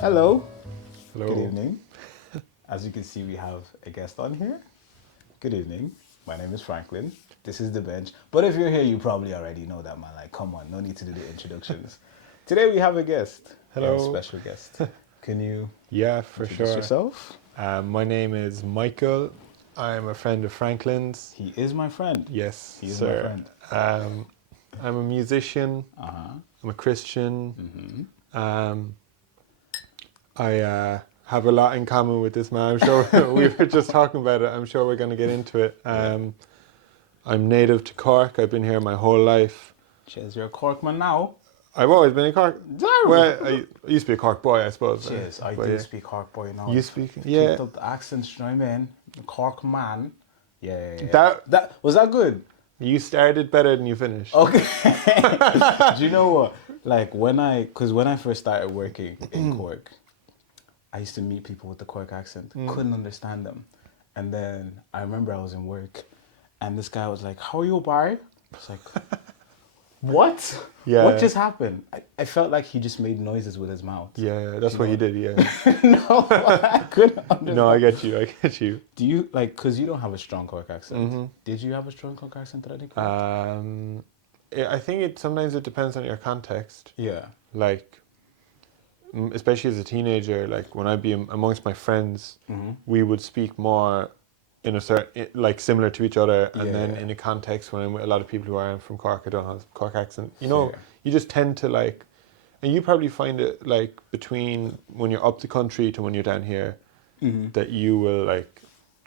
Hello. Hello. Good evening. As you can see, we have a guest on here. Good evening. My name is Franklin. This is The Bench. But if you're here, you probably already know that, man. Like, come on, no need to do the introductions. Today we have a guest. Hello. A special guest. Can you Yeah, for introduce sure. yourself? My name is Michael. I'm a friend of Franklin's. He is my friend. Yes, He is sir. my friend. I'm a musician. Uh-huh. I'm a Christian. Mm-hmm. I have a lot in common with this man. I'm sure we were just talking about it. I'm sure we're going to get into it. I'm native to Cork. I've been here my whole life. Cheers, you're a Corkman now. I've always been in Cork. Damn. Well, I used to be a Cork boy, I suppose. Cheers, I But do yeah. speak Cork boy now. You speak? Yeah. Kept up the accents, you know what I mean? Cork man. Yeah. That Was that good? You started better than you finished. Okay. Do you know what? Like when I first started working in Cork, I used to meet people with the Cork accent. Couldn't understand them. And then I remember I was in work and this guy was like, "How are you, Barry?" I was like, "What? Yeah. What just happened?" I felt like he just made noises with his mouth. Yeah, that's what he did, yeah. No, I couldn't understand. No, I get you. Do you, like, because you don't have a strong Cork accent. Did you have a strong Cork accent at any point? I think sometimes it depends on your context. Yeah. Like, especially as a teenager, like when I'd be amongst my friends, we would speak more in a certain, like similar to each other, and then in a context when I'm with a lot of people who aren't from Cork, I don't have a Cork accent. You know, you just tend to like, and you probably find it like between when you're up the country to when you're down here, that you will like,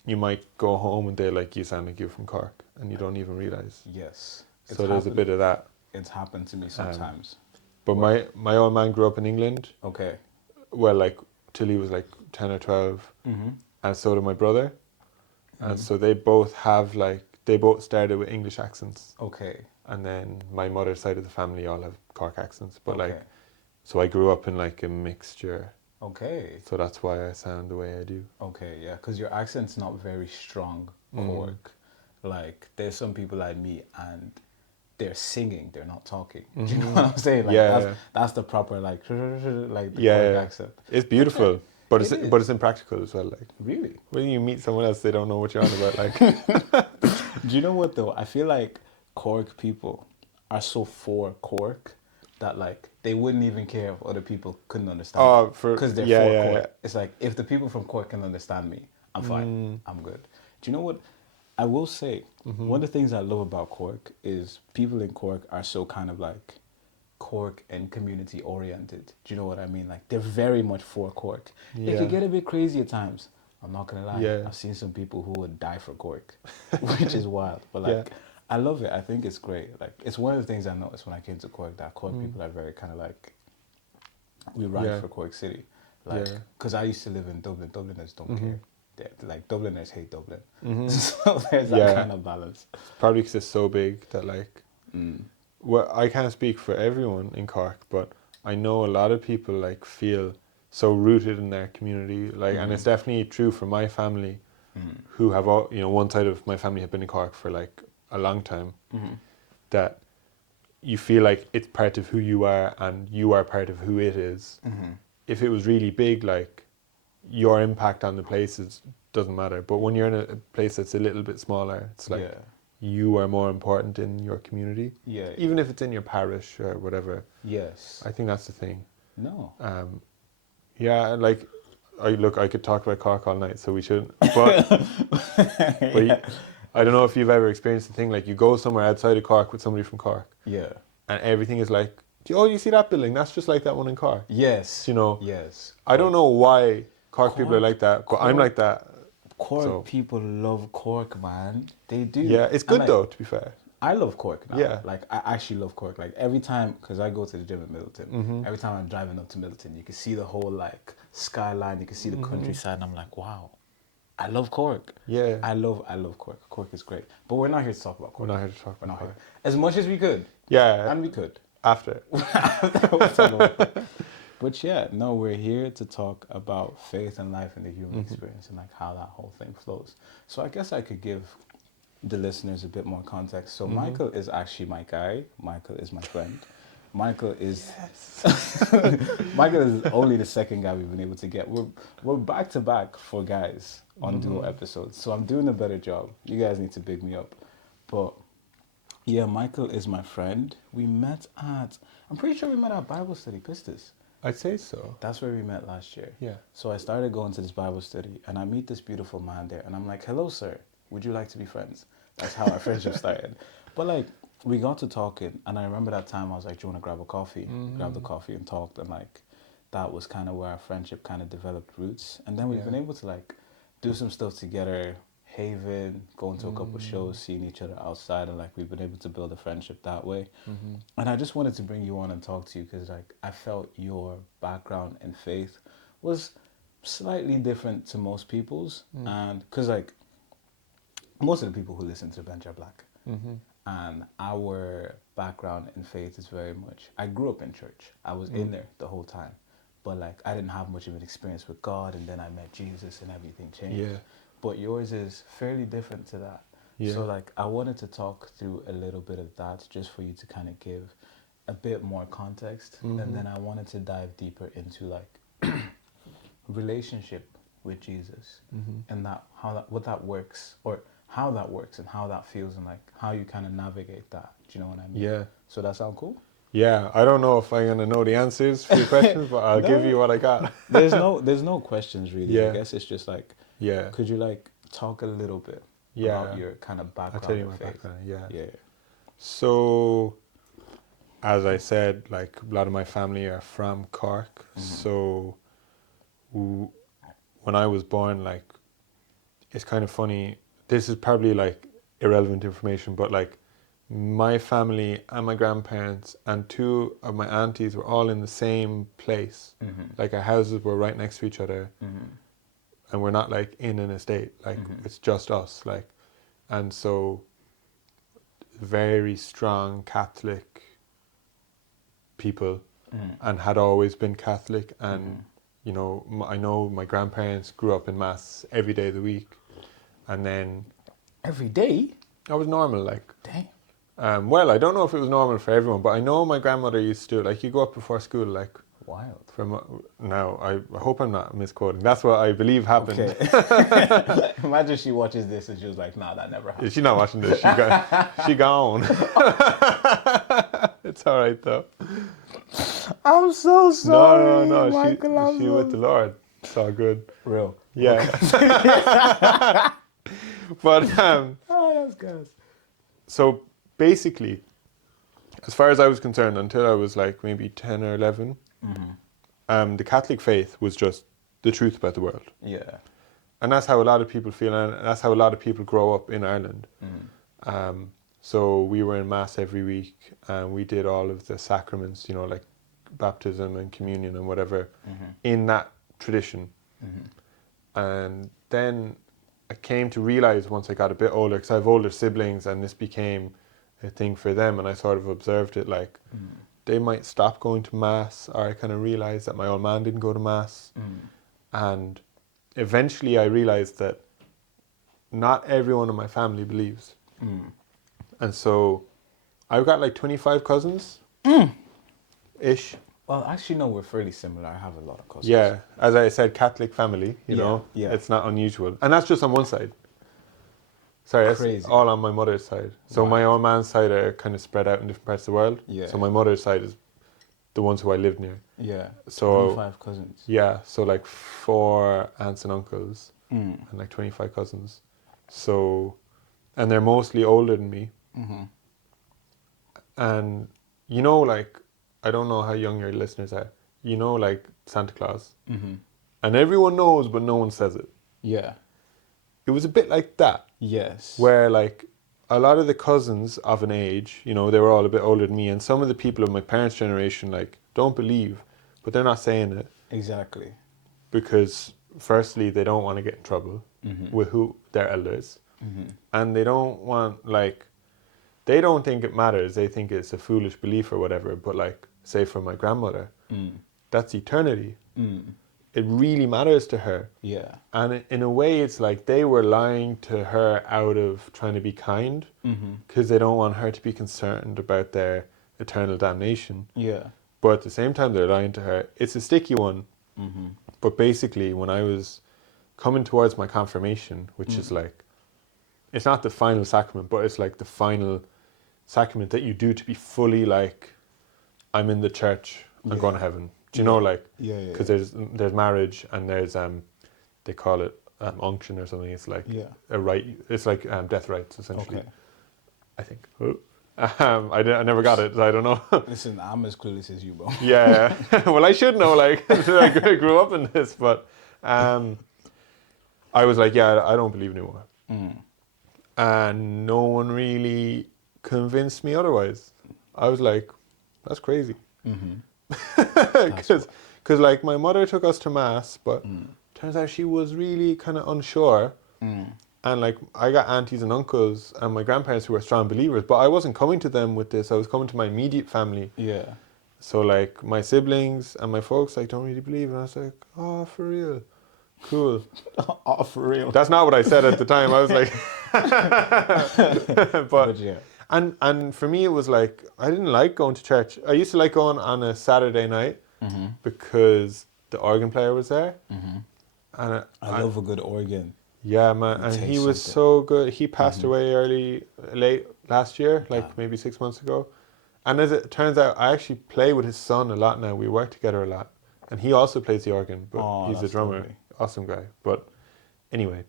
you might go home and they're like, "You sound like you're from Cork," and you don't even realise. Yes. So there's a bit of that. It's happened to me sometimes. But my old man grew up in England. Okay. Well, like till he was like 10 or 12, and so did my brother. And so they both started with English accents. Okay. And then my mother's side of the family all have Cork accents. But like, so I grew up in like a mixture. Okay. So that's why I sound the way I do. Okay, yeah, because your accent's not very strong, Cork. Like, there's some people I meet and they're singing, they're not talking. Do you know what I'm saying? Like, that's the proper, like the Cork accent. It's beautiful. But it's impractical as well. Like, really, when you meet someone else, they don't know what you're on about. Like, do you know what though? I feel like Cork people are so for Cork that like they wouldn't even care if other people couldn't understand. Oh, because they're for Cork. It's like if the people from Cork can understand me, I'm fine. I'm good. Do you know what? I will say one of the things I love about Cork is people in Cork are so kind of like Cork and community oriented. Do you know what I mean? Like they're very much for Cork. It could get a bit crazy at times. I'm not gonna lie. Yeah. I've seen some people who would die for Cork, which is wild. But like, I love it. I think it's great. Like it's one of the things I noticed when I came to Cork that Cork people are very kind of like we ride for Cork City. Like, because I used to live in Dublin. Dubliners don't care. Like Dubliners hate Dublin. So there's that kind of balance. Probably because it's so big that like. Well, I can't speak for everyone in Cork, but I know a lot of people like feel so rooted in their community, like, and it's definitely true for my family, who have all, you know, one side of my family have been in Cork for like a long time, that you feel like it's part of who you are and you are part of who it is. If it was really big, like your impact on the place doesn't matter, but when you're in a place that's a little bit smaller, it's like. You are more important in your community. Yeah. Even if it's in your parish or whatever. Yes. I think that's the thing. No. Yeah, like, I could talk about Cork all night, so we shouldn't. But, I don't know if you've ever experienced the thing, like you go somewhere outside of Cork with somebody from Cork. Yeah. And everything is like, oh, you see that building? That's just like that one in Cork. Yes. You know? Yes. I don't know why Cork people are like that, but I'm like that. Cork people love Cork, man. They do. Yeah, it's good though, to be fair. I love Cork now. Yeah. Like, I actually love Cork. Like, every time, because I go to the gym in Middleton, every time I'm driving up to Middleton, you can see the whole, like, skyline, you can see the countryside, and I'm like, wow, I love Cork. Yeah. I love Cork. Cork is great. But we're not here to talk about Cork. We're not here to talk about Cork. As much as we could. Yeah. And we could. After. But yeah, no, we're here to talk about faith and life and the human experience and like how that whole thing flows. So I guess I could give the listeners a bit more context. So Michael is actually my guy. Michael is my friend. Michael is Yes. Michael is only the second guy we've been able to get. We're back to back for guys on duo episodes, so I'm doing a better job. You guys need to big me up. But yeah, Michael is my friend. We met at, I'm pretty sure we met at Bible study, Pistis. I'd say so. That's where we met last year. Yeah. So I started going to this Bible study, and I meet this beautiful man there, and I'm like, "Hello, sir. Would you like to be friends?" That's how our friendship started. But like, we got to talking, and I remember that time I was like, "Do you want to grab a coffee?" Grab the coffee and talked, and like, that was kind of where our friendship kind of developed roots. And then we've been able to like do some stuff together. Haven, going to a couple shows, seeing each other outside, and like we've been able to build a friendship that way. And I just wanted to bring you on and talk to you because like I felt your background in faith was slightly different to most people's, and because like most of the people who listen to Bench are black, and our background in faith is very much. I grew up in church. I was in there the whole time, but like I didn't have much of an experience with God, and then I met Jesus, and everything changed. Yeah. But yours is fairly different to that. Yeah. So like I wanted to talk through a little bit of that just for you to kind of give a bit more context, and then I wanted to dive deeper into like relationship with Jesus and that what that works, or how that works and how that feels, and like how you kind of navigate that. Do you know what I mean? Yeah. So that sound cool? Yeah. I don't know if I'm gonna know the answers for your questions, but I'll give you what I got. there's no questions really. I Yeah. guess it's just like, Yeah. could you like talk a little bit Yeah. about your kind of I'll background tell you in my faith? background. Yeah. Yeah. So, as I said, like a lot of my family are from Cork. So, when I was born, like, it's kind of funny. This is probably like irrelevant information, but like my family and my grandparents and two of my aunties were all in the same place. Like our houses were right next to each other, and we're not like in an estate. Like it's just us. Like, and so very strong Catholic people, and had always been Catholic. And you know, I know my grandparents grew up in mass every day of the week, and then Every day? I was normal. Like, Damn. well, I don't know if it was normal for everyone, but I know my grandmother used to, like, you go up before school, like, Wild. now I hope I'm not misquoting. That's what I believe happened. Okay. Imagine she watches this and she was like, "Nah, that never happened." She's not watching this. She gone. It's all right though. I'm so sorry. No. Michael, She with the Lord. It's all good. Real. Yeah. But Oh, that's good. so basically, as far as I was concerned, until I was like maybe 10 or 11, the Catholic faith was just the truth about the world. Yeah. And that's how a lot of people feel, and that's how a lot of people grow up in Ireland. So we were in mass every week, and we did all of the sacraments, you know, like baptism and communion and whatever, in that tradition. And then I came to realize once I got a bit older, because I have older siblings, and this became a thing for them, and I sort of observed it, like they might stop going to mass, or I kind of realized that my old man didn't go to mass. And eventually I realized that not everyone in my family believes. And so I've got like 25 cousins ish. Well, actually, no, we're fairly similar. I have a lot of cousins. Yeah, as I said, Catholic family, you know, it's not unusual. And that's just on one side. Sorry, that's Crazy. all on my mother's side. So my old man's side are kind of spread out in different parts of the world. Yeah. So my mother's side is the ones who I lived near. Yeah. So 25 cousins. yeah, so like 4 aunts and uncles and like 25 cousins. So, and they're mostly older than me. And you know, like, I don't know how young your listeners are. You know, like Santa Claus. And everyone knows, but no one says it. Yeah. It was a bit like that. Yes. Where like a lot of the cousins of an age, you know, they were all a bit older than me, and some of the people of my parents' generation like don't believe, but they're not saying it. Exactly. Because firstly, they don't want to get in trouble with their elders, and they don't want, like, they don't think it matters. They think it's a foolish belief or whatever. But like, say for my grandmother, that's eternity. It really matters to her. Yeah. And in a way, it's like they were lying to her out of trying to be kind, because they don't want her to be concerned about their eternal damnation. Yeah. But at the same time, they're lying to her. It's a sticky one. Mm-hmm. But basically, when I was coming towards my confirmation, which is like, it's not the final sacrament, but it's like the final sacrament that you do to be fully like, I'm in the church, I'm going to heaven. Do you know, like, because there's marriage and there's they call it unction or something. It's like a rite. It's like death rites essentially. Okay. I think. I never got it, so I don't know. Listen, I'm as clueless as you, bro. Yeah. Well, I should know. Like, I grew up in this, but I was like, yeah, I don't believe anymore. And no one really convinced me otherwise. I was like, that's crazy. Because like my mother took us to mass, but turns out she was really kind of unsure. And like I got aunties and uncles and my grandparents who were strong believers, but I wasn't coming to them with this. I was coming to my immediate family. Yeah. So like my siblings and my folks like don't really believe, and I was like, oh, for real, cool. Oh, for real. That's not what I said at the time. I was like, but yeah. And for me, it was like, I didn't like going to church. I used to like going on a Saturday night because the organ player was there. And I love a good organ. Yeah, man. And he was so good. He passed away late last year, like maybe 6 months ago. And as it turns out, I actually play with his son a lot now. We work together a lot. And he also plays the organ, but he's a drummer. Lovely. Awesome guy. But anyway.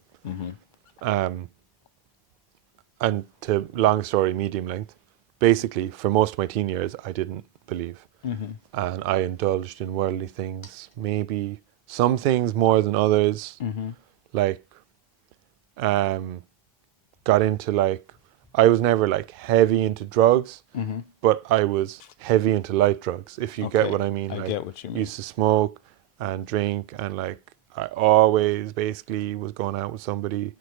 And to long story, medium length, basically for most of my teen years, I didn't believe. And I indulged in worldly things, maybe some things more than others. Like, got into like, I was never like heavy into drugs, but I was heavy into light drugs, if you get what I mean. I get what you mean. Used to smoke and drink, and like I always basically was going out with somebody.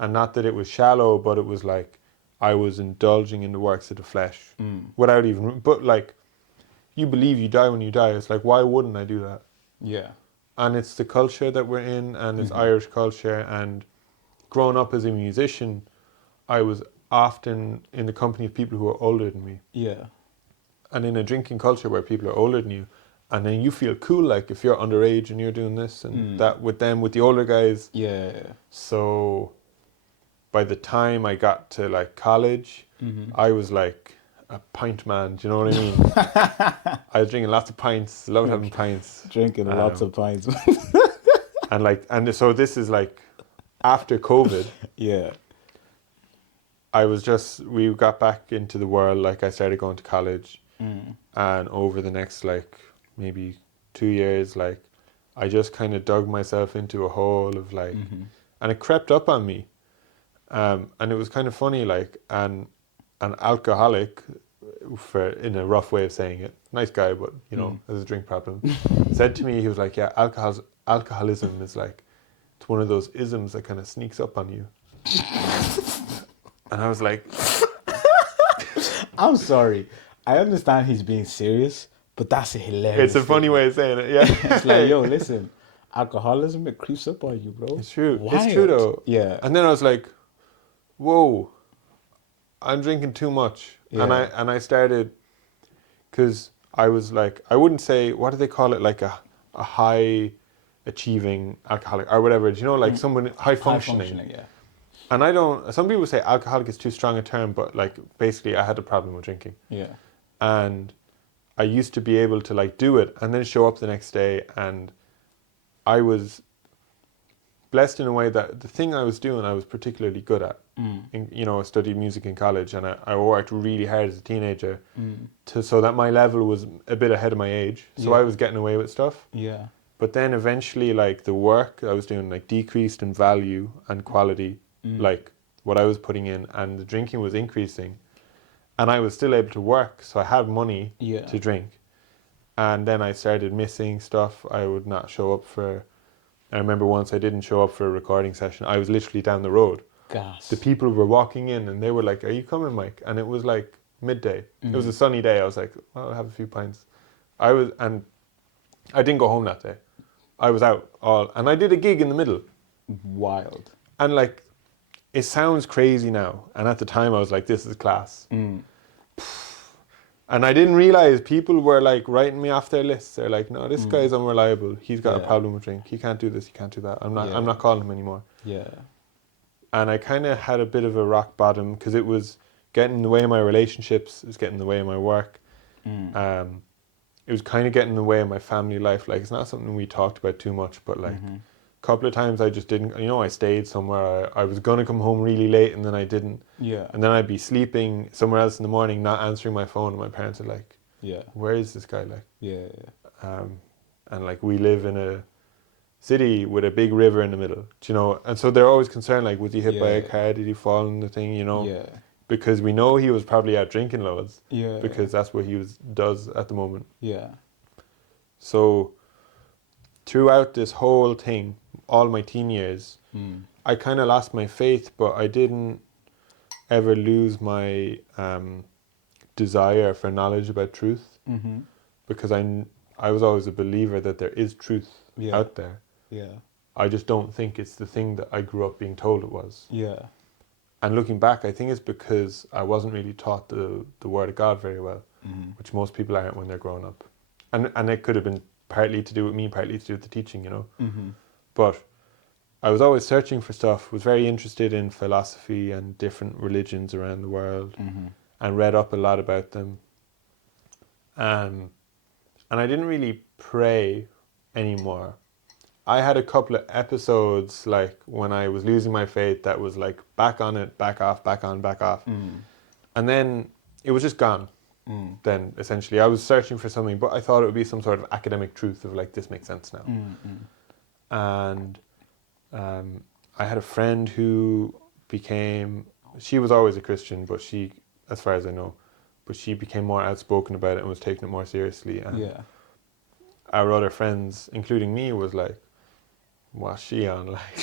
And not that it was shallow, but it was like I was indulging in the works of the flesh without even, but like, you believe you die when you die. It's like, why wouldn't I do that? Yeah. And it's the culture that we're in, and it's Irish culture. And growing up as a musician, I was often in the company of people who are older than me. Yeah. And in a drinking culture where people are older than you, and then you feel cool, like if you're underage and you're doing this and that with them, with the older guys. Yeah. So by the time I got to like college, I was like a pint man. Do you know what I mean? I was drinking lots of pints, loved having pints. Drinking lots of pints. and so this is like after COVID. Yeah. We got back into the world, like I started going to college, and over the next like maybe 2 years, like I just kind of dug myself into a hole of like, and it crept up on me, and it was kind of funny, like an alcoholic, in a rough way of saying it, nice guy, but you know, has a drink problem, said to me, he was like, yeah, alcoholism is like, it's one of those isms that kind of sneaks up on you. And I was like, I'm sorry. I understand he's being serious, but that's a hilarious. It's a funny way of saying it, yeah. It's like, yo, listen, alcoholism, it creeps up on you, bro. It's true. Wild. It's true, though. Yeah. And then I was like, whoa, I'm drinking too much. Yeah. And I started, because I was like, I wouldn't say, what do they call it, like a high achieving alcoholic or whatever. Do you know, like someone high functioning? High functioning, yeah. And I don't, some people say alcoholic is too strong a term, but like basically I had a problem with drinking. Yeah. And I used to be able to like do it and then show up the next day, and I was blessed in a way that the thing I was doing I was particularly good at. You know, I studied music in college, and I worked really hard as a teenager so that my level was a bit ahead of my age. So I was getting away with stuff. Yeah. But then eventually, like the work I was doing like decreased in value and quality, like what I was putting in, and the drinking was increasing, and I was still able to work, so I had money to drink. And then I started missing stuff. I would not show up for, I remember once I didn't show up for a recording session. I was literally down the road. Gas. The people were walking in and they were like, are you coming, Mike? And it was like midday. It was a sunny day. I was like, well, I'll have a few pints. And I didn't go home that day. I was out and I did a gig in the middle. Wild. And like, it sounds crazy now. And at the time I was like, this is class. And I didn't realize people were like writing me off their lists. They're like, no, this guy's unreliable. He's got a problem with drink. He can't do this. He can't do that. I'm not calling him anymore. Yeah. And I kind of had a bit of a rock bottom because it was getting in the way of my relationships. It was getting in the way of my work. It was kind of getting in the way of my family life. Like, it's not something we talked about too much, but like a couple of times I just didn't, I stayed somewhere. I was going to come home really late and then I didn't. Yeah. And then I'd be sleeping somewhere else in the morning, not answering my phone. And my parents are like, yeah, where is this guy? Like, yeah. And like we live in a city with a big river in the middle, and so they're always concerned, like, was he hit by a car? Did he fall in the thing? Yeah. Because we know he was probably out drinking loads. Yeah. Because that's what he does at the moment. Yeah. So throughout this whole thing, all my teen years, I kind of lost my faith, but I didn't ever lose my desire for knowledge about truth, because I was always a believer that there is truth out there. Yeah. I just don't think it's the thing that I grew up being told it was. Yeah. And looking back, I think it's because I wasn't really taught the Word of God very well, which most people aren't when they're growing up. And it could have been partly to do with me, partly to do with the teaching, But I was always searching for stuff, was very interested in philosophy and different religions around the world, and read up a lot about them. And I didn't really pray anymore. I had a couple of episodes, like when I was losing my faith, that was like back on it, back off, back on, back off. And then it was just gone. Then essentially I was searching for something, but I thought it would be some sort of academic truth of like, this makes sense now. And I had a friend who she was always a Christian, but she, as far as I know, but she became more outspoken about it and was taking it more seriously. And our other friends, including me, was like, what's she on? Like,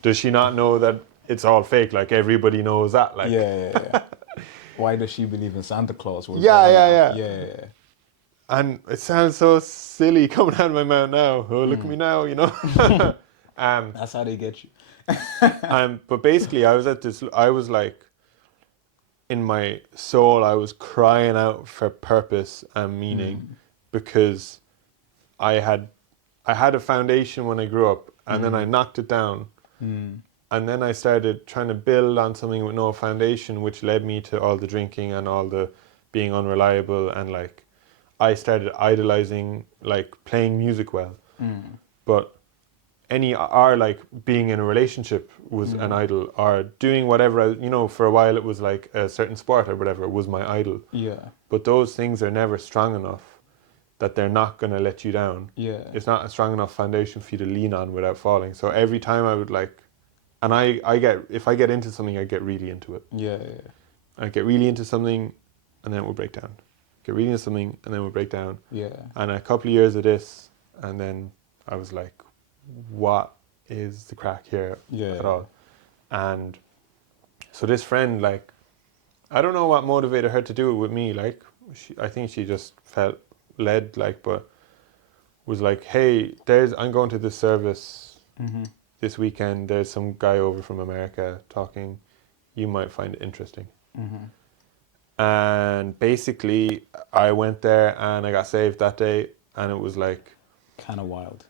does she not know that it's all fake? Like, everybody knows that. Like, yeah. Why does she believe in Santa Claus? Yeah. And it sounds so silly coming out of my mouth now. Oh, look at me now, That's how they get you. But basically, I was like, in my soul, I was crying out for purpose and meaning, because I had a foundation when I grew up, and then I knocked it down. And then I started trying to build on something with no foundation, which led me to all the drinking and all the being unreliable. And like, I started idolizing, like, playing music well. But like being in a relationship was an idol, or doing whatever, for a while it was like a certain sport or whatever was my idol. Yeah. But those things are never strong enough that they're not going to let you down. Yeah. It's not a strong enough foundation for you to lean on without falling. So every time I would like, and if I get into something, I get really into it. Yeah. I get really into something and then it will break down. Get really into something and then it will break down. Yeah. And a couple of years of this, and then I was like, what is the crack here at all? And so this friend, like, I don't know what motivated her to do it with me. Like, I think she just felt led, like, but was like, hey, I'm going to this service this weekend. There's some guy over from America talking. You might find it interesting. And basically, I went there and I got saved that day, and it was like kind of wild.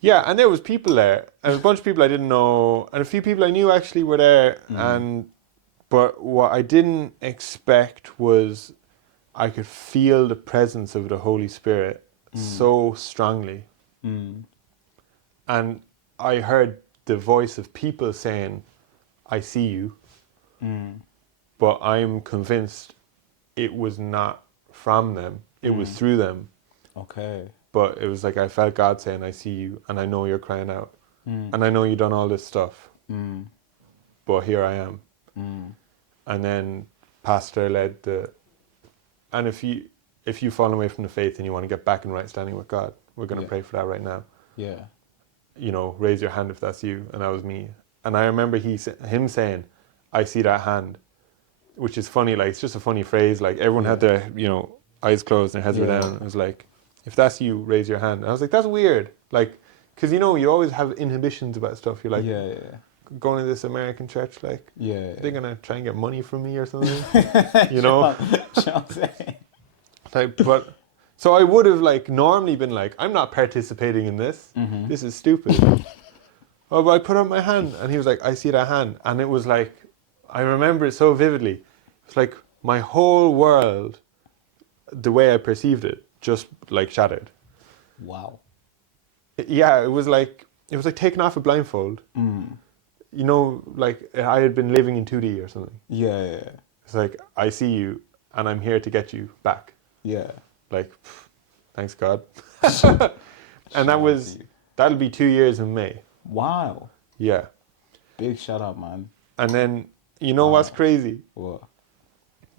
Yeah, and there was people there, and a bunch of people I didn't know, and a few people I knew actually were there. But what I didn't expect was I could feel the presence of the Holy Spirit so strongly. And I heard the voice of people saying, I see you, but I'm convinced it was not from them, it was through them. Okay. But it was like I felt God saying, I see you, and I know you're crying out, and I know you've done all this stuff, but here I am. And then pastor led and if you've fallen away from the faith and you want to get back in right standing with God, we're going to pray for that right now. Yeah. Raise your hand if that's you. And that was me. And I remember him saying, I see that hand, which is funny. Like, it's just a funny phrase. Like, everyone had their, eyes closed and their heads were down. It was like, if that's you, raise your hand. And I was like, that's weird. Like, because, you always have inhibitions about stuff. You're like, going to this American church, like, they're going to try and get money from me or something, Sean saying. So I would have like normally been like, I'm not participating in this. This is stupid. Oh, but I put up my hand, and he was like, I see that hand, and it was like, I remember it so vividly. It's like my whole world, the way I perceived it, just like shattered. Wow. Yeah, it was like taking off a blindfold. You know, like I had been living in 2D or something. Yeah. It's like, I see you, and I'm here to get you back. Yeah. Like, thanks God. Shout And out to you. that'll be 2 years in May. Wow. Yeah. Big shout out, man. And then, you know what's crazy? What?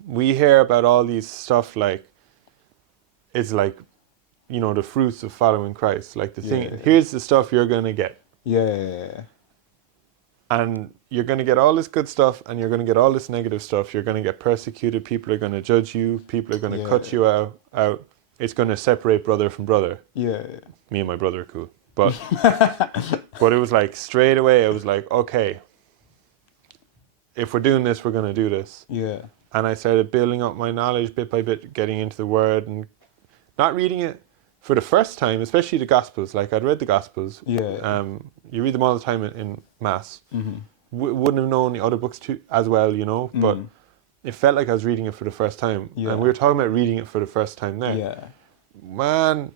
We hear about all these stuff like, it's like, you know, the fruits of following Christ. Like here's the stuff you're going to get. Yeah. And you're going to get all this good stuff, and you're going to get all this negative stuff. You're going to get persecuted. People are going to judge you. People are going to cut you out. It's going to separate brother from brother. Yeah. Me and my brother are cool. But, but it was like straight away, I was like, okay, if we're doing this, we're going to do this. Yeah. And I started building up my knowledge bit by bit, getting into the Word and not reading it for the first time, especially the Gospels. Like, I'd read the Gospels. Yeah. You read them all the time in Mass. Wouldn't have known the other books too as well, you know, but it felt like I was reading it for the first time. Yeah. And we were talking about reading it for the first time there. Yeah. Man,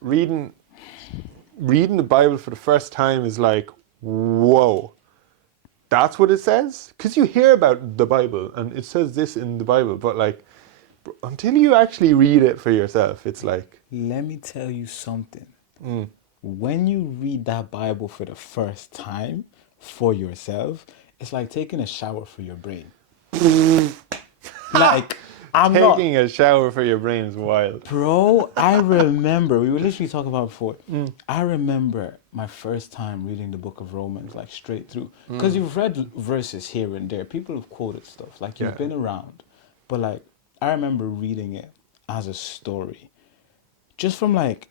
reading the Bible for the first time is like, whoa. That's what it says? Because you hear about the Bible and it says this in the Bible, but like, until you actually read it for yourself, it's like... Let me tell you something. When you read that Bible for the first time for yourself, it's like taking a shower for your brain. Like, Taking a shower for your brain is wild. Bro, I remember, we were literally talking about before. I remember my first time reading the book of Romans, like straight through. Because you've read verses here and there. People have quoted stuff. Like, you've been around. But, like, I remember reading it as a story. Just from, like,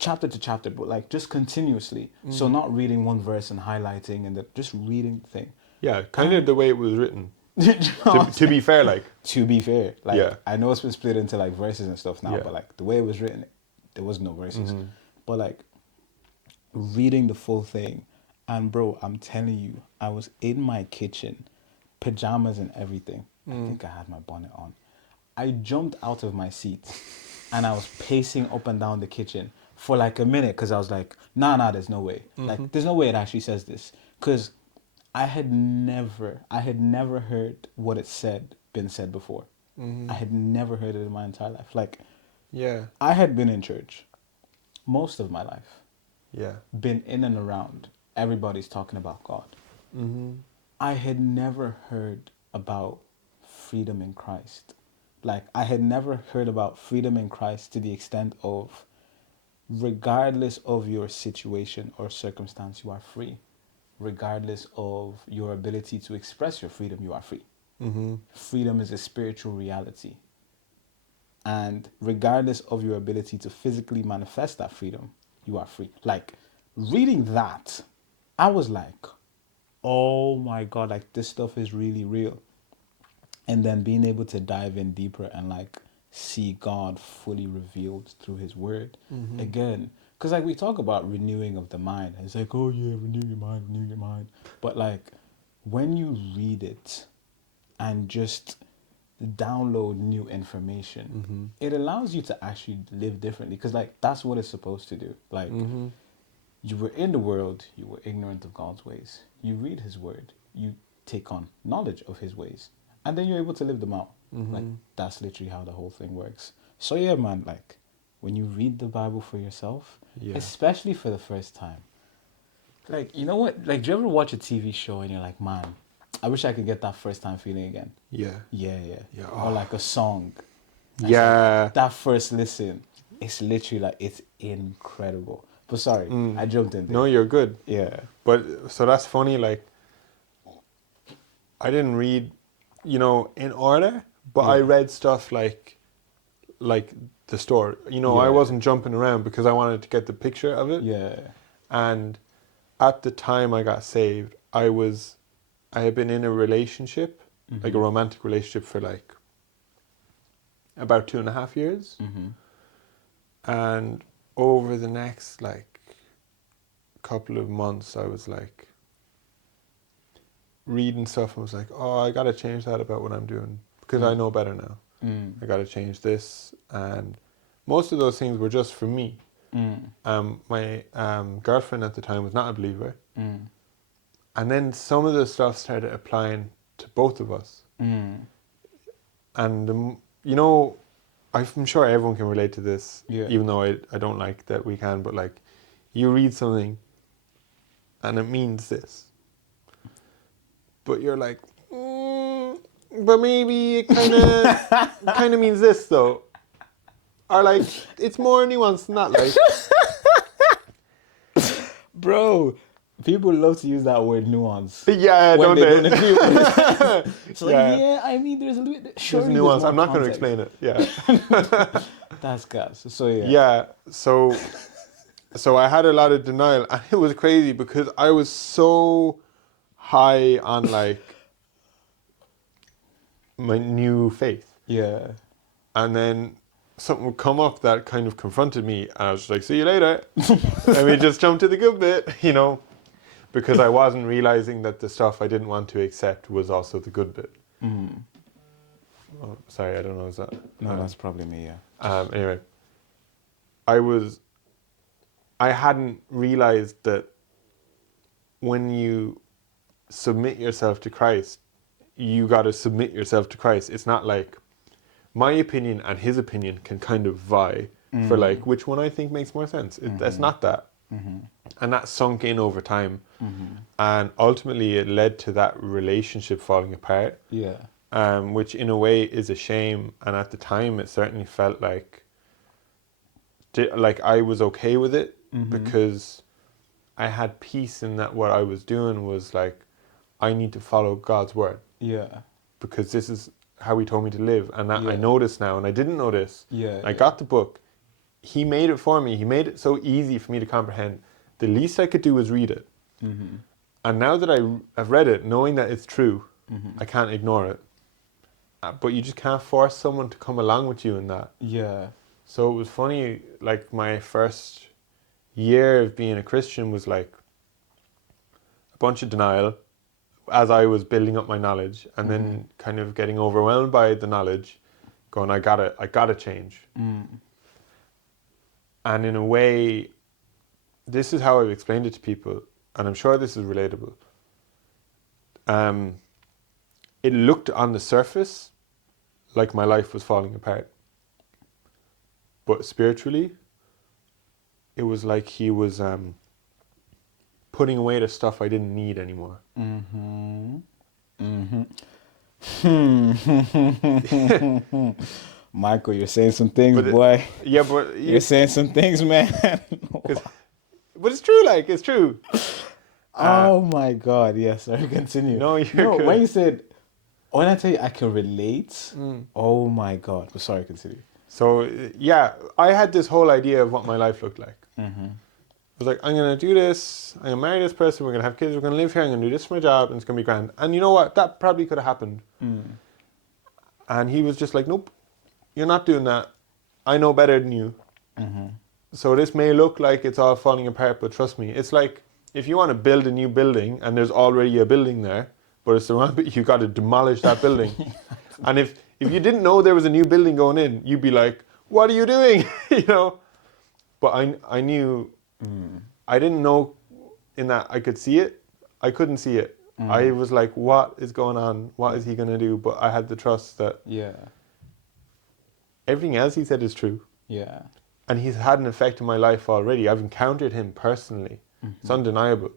chapter to chapter, but, like, just continuously. So not reading one verse and highlighting and just reading the thing. Yeah, kind of the way it was written. To be fair, like... To be fair. Like, I know it's been split into, like, verses and stuff now, but, like, the way it was written, there was no verses. But, like, reading the full thing, and, bro, I'm telling you, I was in my kitchen, pajamas and everything. I think I had my bonnet on. I jumped out of my seat, and I was pacing up and down the kitchen for, like, a minute, because I was like, nah, there's no way. Like, there's no way it actually says this. Because I had never heard what it said been said before. I had never heard it in my entire life. Like, I had been in church most of my life. Been in and around. Everybody's talking about God. I had never heard about freedom in Christ. Like, I had never heard about freedom in Christ to the extent of, regardless of your situation or circumstance, you are free. Regardless of your ability to express your freedom, you are free. Freedom is a spiritual reality. And regardless of your ability to physically manifest that freedom, you are free. Like, reading that, I was like, oh my God, like, this stuff is really real. And then being able to dive in deeper and, like, see God fully revealed through his word. Again, because, like, we talk about renewing of the mind. It's like, oh, yeah, renew your mind. But, like, when you read it and just download new information, it allows you to actually live differently. Because, like, that's what it's supposed to do. Like, you were in the world, you were ignorant of God's ways. You read his word, you take on knowledge of his ways, and then you're able to live them out. Like, that's literally how the whole thing works. So, yeah, man, like, when you read the Bible for yourself, especially for the first time, like, you know what? Like, do you ever watch a TV show and you're like, man, I wish I could get that first time feeling again? Yeah. Or like a song. Like, that first listen, it's literally like, it's incredible. But sorry, I jumped in there. No, you're good. Yeah. But, so that's funny, like, I didn't read, you know, in order, but I read stuff like the story. You know, I wasn't jumping around because I wanted to get the picture of it. Yeah. And at the time I got saved, I had been in a relationship, like a romantic relationship for like about 2.5 years. And over the next like couple of months, I was like reading stuff and was like, oh, I got to change that about what I'm doing because I know better now. I got to change this. And most of those things were just for me. My girlfriend at the time was not a believer. And then some of the stuff started applying to both of us. And, you know, I'm sure everyone can relate to this, even though I don't like that we can, but like you read something and it means this. But you're like, but maybe it kind of means this though. Or like, it's more nuanced than that, like. Bro, people love to use that word nuance. Yeah, when don't they they? don't agree with it. So like, I mean, there's a little bit. There's nuance. I'm not going to explain it. Yeah. That's gas. So yeah. Yeah. So I had a lot of denial, and it was crazy because I was so high on like my new faith. Yeah. And then something would come up that kind of confronted me, and I was just like, see you later. And we just jumped to the good bit, you know, because I wasn't realizing that the stuff I didn't want to accept was also the good bit. Oh, sorry, I don't know, is that? No, that's probably me, yeah. Anyway, I hadn't realized that when you submit yourself to Christ, you got to submit yourself to Christ. It's not like my opinion and his opinion can kind of vie for like which one I think makes more sense. That's not that. And that sunk in over time. And ultimately it led to that relationship falling apart. Yeah. Which in a way is a shame. And at the time it certainly felt like I was okay with it because I had peace in that what I was doing was like, I need to follow God's word. Yeah. Because this is how he told me to live. And that I know this now, and I didn't know this. Yeah. I got the book. He made it for me. He made it so easy for me to comprehend. The least I could do was read it. And now that I've read it, knowing that it's true, I can't ignore it. But you just can't force someone to come along with you in that. Yeah. So it was funny, like my first year of being a Christian was like a bunch of denial as I was building up my knowledge, and then kind of getting overwhelmed by the knowledge, going, I gotta change. And in a way, this is how I've explained it to people, and I'm sure this is relatable. It looked on the surface like my life was falling apart. But spiritually, it was like he was putting away the stuff I didn't need anymore. Michael, you're saying some things, boy. Yeah, but you're saying some things, man. But it's true, like, it's true. Oh my God, yes, sorry, continue. No, you're good. When you said, when I tell you I can relate, oh my God, but sorry, continue. So, yeah, I had this whole idea of what my life looked like. I was like, I'm going to do this, I'm going to marry this person, we're going to have kids, we're going to live here, I'm going to do this for my job, and it's going to be grand. And you know what? That probably could have happened. And he was just like, nope, you're not doing that. I know better than you. So this may look like it's all falling apart, but trust me, it's like if you want to build a new building and there's already a building there, but it's the wrong bit, you got to demolish that building. And if you didn't know there was a new building going in, you'd be like, what are you doing? You know? But I knew, I didn't know in that I could see it. I couldn't see it. I was like, what is going on? What is he going to do? But I had the trust that everything else he said is true. Yeah. And he's had an effect in my life already. I've encountered him personally. It's undeniable.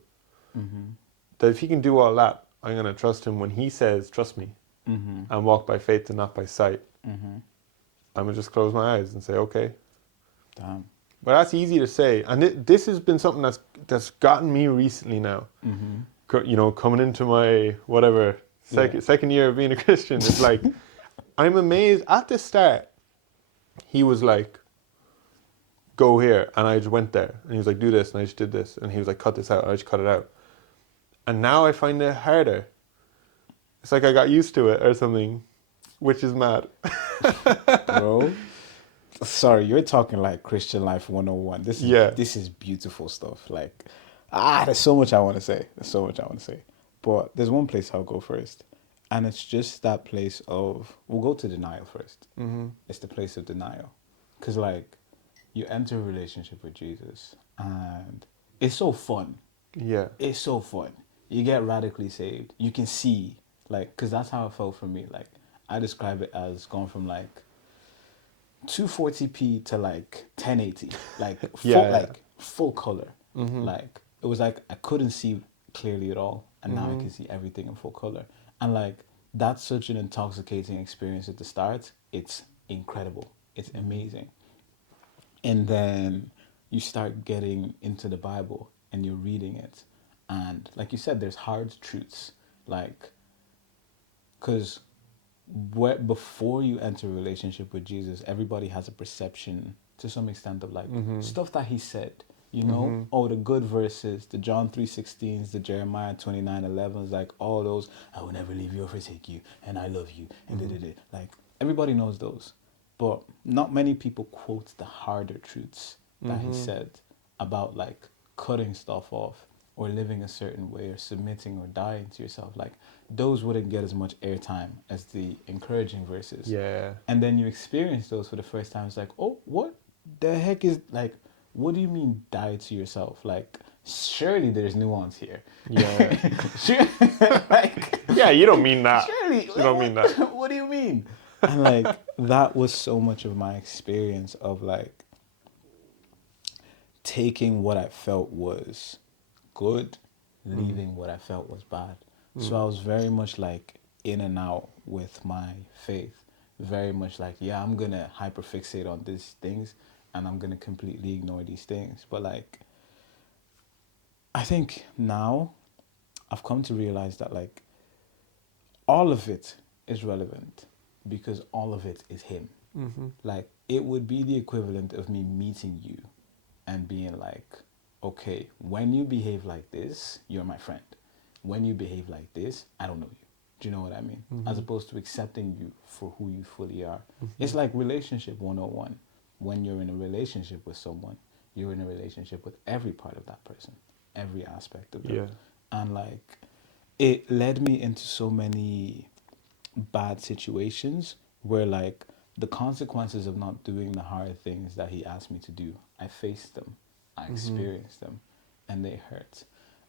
That if he can do all that, I'm going to trust him when he says, trust me, and walk by faith and not by sight. I'm going to just close my eyes and say, okay. Damn. But that's easy to say. And this has been something that's gotten me recently now. You know, coming into my, whatever, second year of being a Christian. It's like, I'm amazed. At the start, he was like, go here. And I just went there. And he was like, do this. And I just did this. And he was like, cut this out. And I just cut it out. And now I find it harder. It's like I got used to it or something. which is mad. Bro. Sorry, you're talking like Christian life 101. Yeah. This is beautiful stuff. Like, there's so much I want to say. There's so much I want to say. But there's one place I'll go first. And it's just that place of, we'll go to denial first. Mm-hmm. It's the place of denial. Because, like, you enter a relationship with Jesus and it's so fun. Yeah. It's so fun. You get radically saved. You can see, like, because that's how it felt for me. Like, I describe it as going from, like, 240p to like 1080, like full color. Like it was like I couldn't see clearly at all, and now I can see everything in full color. And like that's such an intoxicating experience at the start. It's incredible. It's amazing. And then you start getting into the Bible and you're reading it, and like you said, there's hard truths, like because before you enter a relationship with Jesus, everybody has a perception to some extent of like stuff that he said. You know, oh, the good verses, the John 3:16s, the Jeremiah 29:11s, like all those. I will never leave you or forsake you, and I love you, and like everybody knows those, but not many people quote the harder truths that he said about like cutting stuff off or living a certain way or submitting or dying to yourself. Like those wouldn't get as much airtime as the encouraging verses. Yeah. And then you experience those for the first time. It's like, oh, what the heck is like, what do you mean die to yourself? Like, surely there's nuance here. Yeah. Sure, like, Yeah, you don't mean that. surely, You don't mean that. What do you mean? And like, that was so much of my experience of like taking what I felt was good, leaving what I felt was bad. So I was very much like in and out with my faith. Very much like, yeah, I'm gonna hyperfixate on these things and I'm gonna completely ignore these things. But like I think now I've come to realize that like all of it is relevant because all of it is him. Like it would be the equivalent of me meeting you and being like, okay, when you behave like this, you're my friend. When you behave like this, I don't know you. Do you know what I mean? As opposed to accepting you for who you fully are. It's like relationship 101. When you're in a relationship with someone, you're in a relationship with every part of that person, every aspect of them. Yeah. And like, it led me into so many bad situations where like the consequences of not doing the hard things that he asked me to do, I faced them, I experienced them, and they hurt.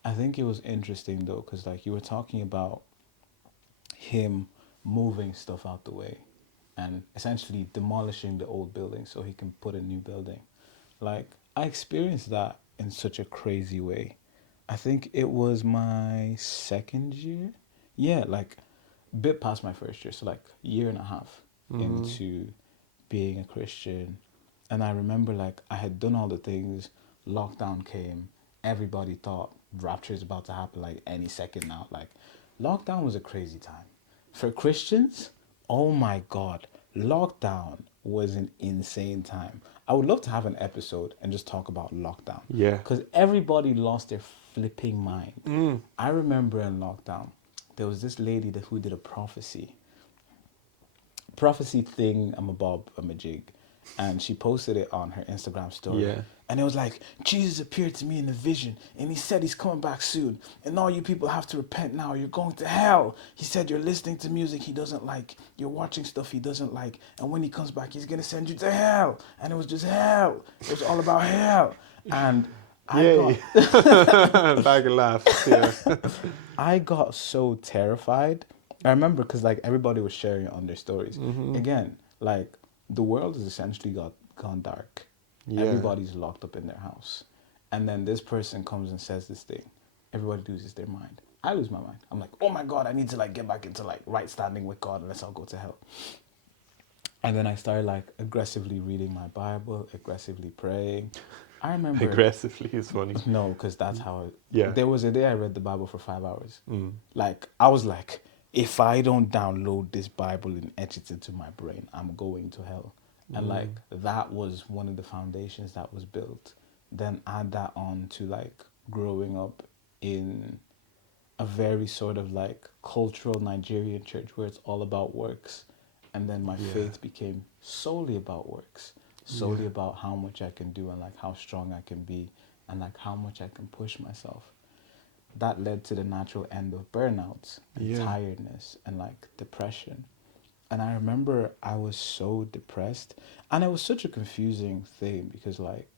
I think it was interesting though, because like you were talking about him moving stuff out the way and essentially demolishing the old building so he can put a new building. Like I experienced that in such a crazy way. I think it was my second year. Yeah, like a bit past my first year, so like a year and a half into being a Christian. And I remember like I had done all the things, lockdown came, everybody thought rapture is about to happen like any second now. Like lockdown was a crazy time. For Christians, oh my God, lockdown was an insane time. I would love to have an episode and just talk about lockdown. Yeah. Because everybody lost their flipping mind. I remember in lockdown, there was this lady who did a prophecy thing. I'm a bob, I'm a jig. And she posted it on her Instagram story. Yeah. And it was like, Jesus appeared to me in a vision and he said he's coming back soon. And all you people have to repent now. You're going to hell. He said you're listening to music he doesn't like. You're watching stuff he doesn't like. And when he comes back, he's going to send you to hell. And it was just hell. It was all about hell. And Yay. Bag of laughs, yeah. I got so terrified. I remember because like everybody was sharing it on their stories. Again, like the world has essentially gone dark. Yeah. Everybody's locked up in their house. And then this person comes and says this thing. Everybody loses their mind. I lose my mind. I'm like, oh my God, I need to like get back into like right standing with God unless I'll go to hell. And then I started like aggressively reading my Bible, aggressively praying. I remember Aggressively is funny. No, because that's how. Yeah. There was a day I read the Bible for 5 hours. Like I was like, if I don't download this Bible and etch it into my brain, I'm going to hell. And like that was one of the foundations that was built. Then add that on to like growing up in a very sort of like cultural Nigerian church where it's all about works. And then my Yeah. faith became solely about works, solely about how much I can do and like how strong I can be and like how much I can push myself. That led to the natural end of burnouts and tiredness and like depression. And I remember I was so depressed, and it was such a confusing thing because like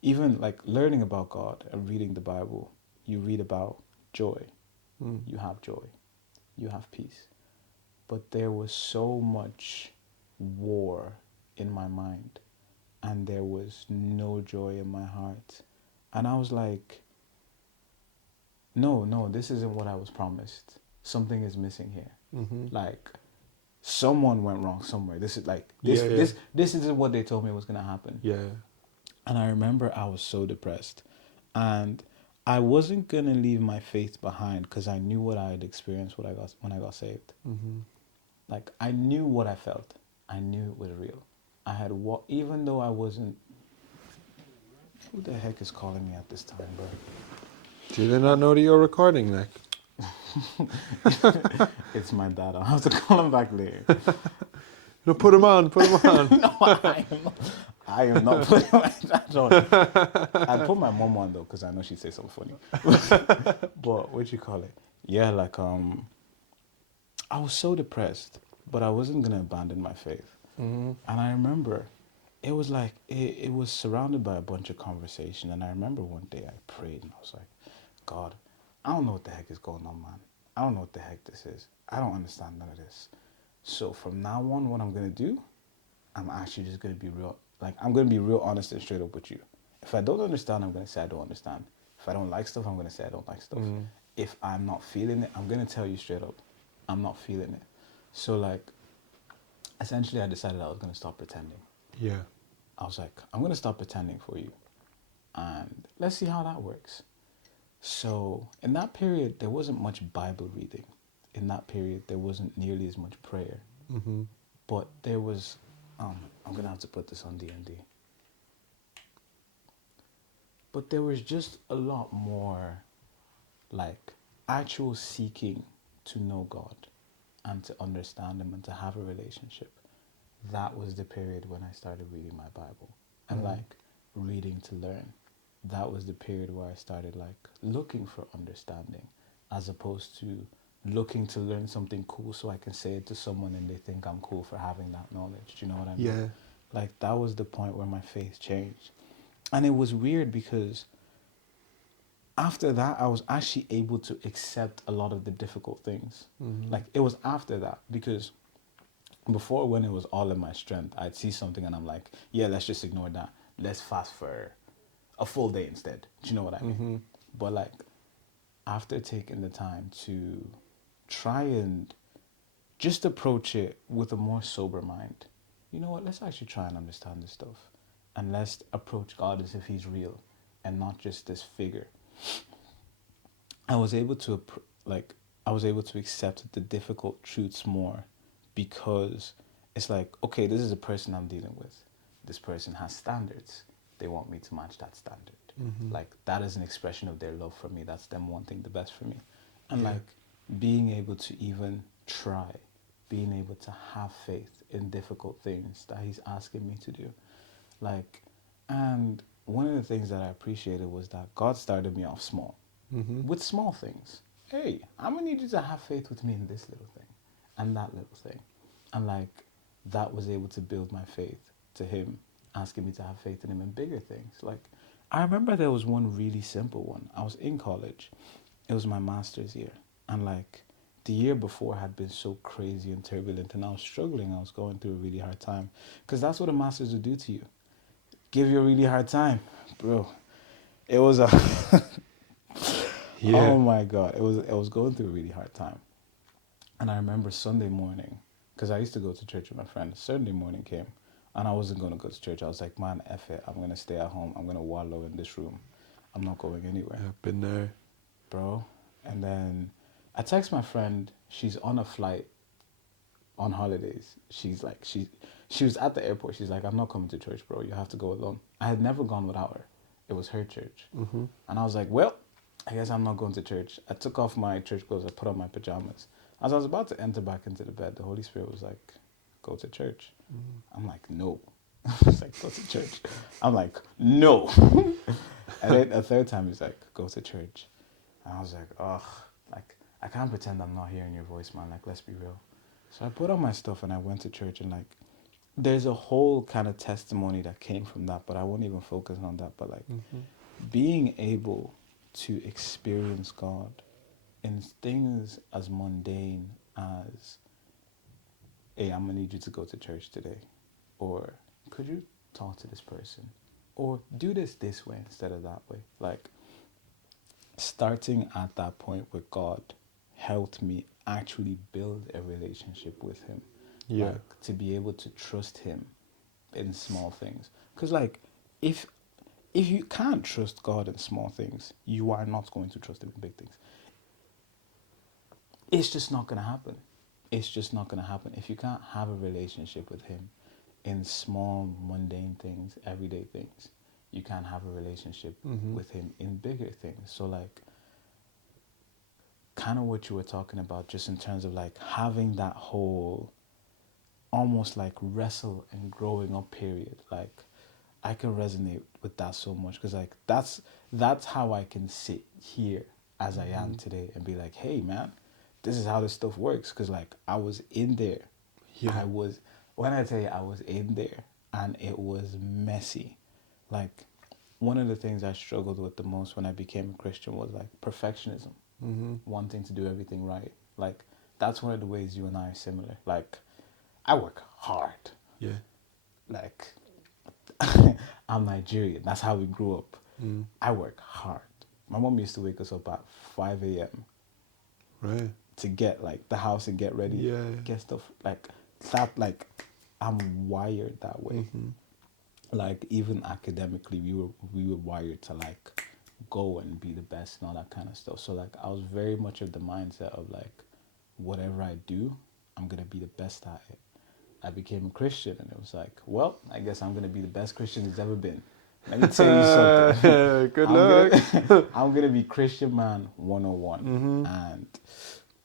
even like learning about God and reading the Bible, you read about joy. You have joy. You have peace. But there was so much war in my mind, and there was no joy in my heart. And I was like, no, this isn't what I was promised. Something is missing here. Like, someone went wrong somewhere. This is like, this isn't what they told me was going to happen. Yeah. And I remember I was so depressed. And I wasn't going to leave my faith behind because I knew what I had experienced when I got saved. Like, I knew what I felt. I knew it was real. I had even though I wasn't... Who the heck is calling me at this time, bro? Do they not know that you're recording, like? It's my dad. I'll have to call him back later. No, put him on. No, I am not putting my dad on. I'd put my mom on though, because I know she'd say something funny. But what you call it? Yeah, like I was so depressed, but I wasn't gonna abandon my faith. And I remember it was like it was surrounded by a bunch of conversation. And I remember one day I prayed and I was like, God, I don't know what the heck is going on, man. I don't know what the heck this is. I don't understand none of this. So from now on, what I'm going to do, I'm actually just going to be real. Like, I'm going to be real honest and straight up with you. If I don't understand, I'm going to say I don't understand. If I don't like stuff, I'm going to say I don't like stuff. If I'm not feeling it, I'm going to tell you straight up, I'm not feeling it. So, like, essentially, I decided I was going to stop pretending. Yeah. I was like, I'm going to stop pretending for you. And let's see how that works. So, in that period, there wasn't much Bible reading. In that period, there wasn't nearly as much prayer. But there was, I'm going to have to put this on D&D. But there was just a lot more, like, actual seeking to know God and to understand Him and to have a relationship. That was the period when I started reading my Bible and, like, reading to learn. That was the period where I started, like, looking for understanding as opposed to looking to learn something cool so I can say it to someone and they think I'm cool for having that knowledge. Do you know what I mean? Yeah. Like, that was the point where my faith changed. And it was weird because after that, I was actually able to accept a lot of the difficult things. Like, it was after that because before, when it was all in my strength, I'd see something and I'm like, yeah, let's just ignore that. Let's fast for a full day instead. Do you know what I mean? But like, after taking the time to try and just approach it with a more sober mind, you know what, let's actually try and understand this stuff. And let's approach God as if He's real and not just this figure. I was able to accept the difficult truths more because it's like, okay, this is a person I'm dealing with. This person has standards. They want me to match that standard. Like, that is an expression of their love for me. That's them wanting the best for me. And like, being able to even try, being able to have faith in difficult things that He's asking me to do. Like, and one of the things that I appreciated was that God started me off small, with small things. Hey, I'm gonna need you to have faith with me in this little thing and that little thing. And like, that was able to build my faith to Him asking me to have faith in Him in bigger things. Like, I remember there was one really simple one. I was in college. It was my master's year. And like, the year before had been so crazy and turbulent, and I was struggling. I was going through a really hard time. Because that's what a master's would do to you. Give you a really hard time. Bro, it was a... Oh my God. I was going through a really hard time. And I remember Sunday morning, because I used to go to church with my friends. Sunday morning came, and I wasn't going to go to church. I was like, man, F it. I'm going to stay at home. I'm going to wallow in this room. I'm not going anywhere. I've been there. Bro. And then I text my friend. She's on a flight on holidays. She's like, she was at the airport. She's like, I'm not coming to church, bro. You have to go alone. I had never gone without her. It was her church. And I was like, well, I guess I'm not going to church. I took off my church clothes. I put on my pajamas. As I was about to enter back into the bed, the Holy Spirit was like, go to church. I'm like, no. It's like, go to church. I'm like, no. And then a third time he's like, go to church. And I was like, ugh, like, I can't pretend I'm not hearing your voice, man. Like, let's be real. So I put on my stuff and I went to church, and like, there's a whole kind of testimony that came from that, but I won't even focus on that. But like, being able to experience God in things as mundane as, hey, I'm gonna need you to go to church today, or could you talk to this person, or do this way instead of that way. Like, starting at that point with God helped me actually build a relationship with him. Yeah. Like, to be able to trust him in small things. Because like, if you can't trust God in small things, you are not going to trust him in big things. It's just not going to happen. It's just not going to happen. If you can't have a relationship with him in small, mundane things, everyday things, you can't have a relationship with him in bigger things. So like, kind of what you were talking about, just in terms of like having that whole almost like wrestle and growing up period. Like, I can resonate with that so much, because like, that's how I can sit here as I am today and be like, hey man, this is how this stuff works. Because like, I was in there. Yeah. When I tell you I was in there, and it was messy. Like, one of the things I struggled with the most when I became a Christian was like perfectionism, wanting to do everything right. Like, that's one of the ways you and I are similar. Like, I work hard. Yeah. Like, I'm Nigerian. That's how we grew up. I work hard. My mom used to wake us up at 5 a.m. Right. to get like the house and get ready, Yeah. get stuff like that. Like, I'm wired that way. Like, even academically, we were wired to like go and be the best and all that kind of stuff. So like, I was very much of the mindset of like, whatever I do, I'm gonna be the best at it. I became a Christian, and it was like, well, I guess I'm gonna be the best Christian there's ever been. Let me tell you something. Good luck. I'm gonna be Christian man 101, and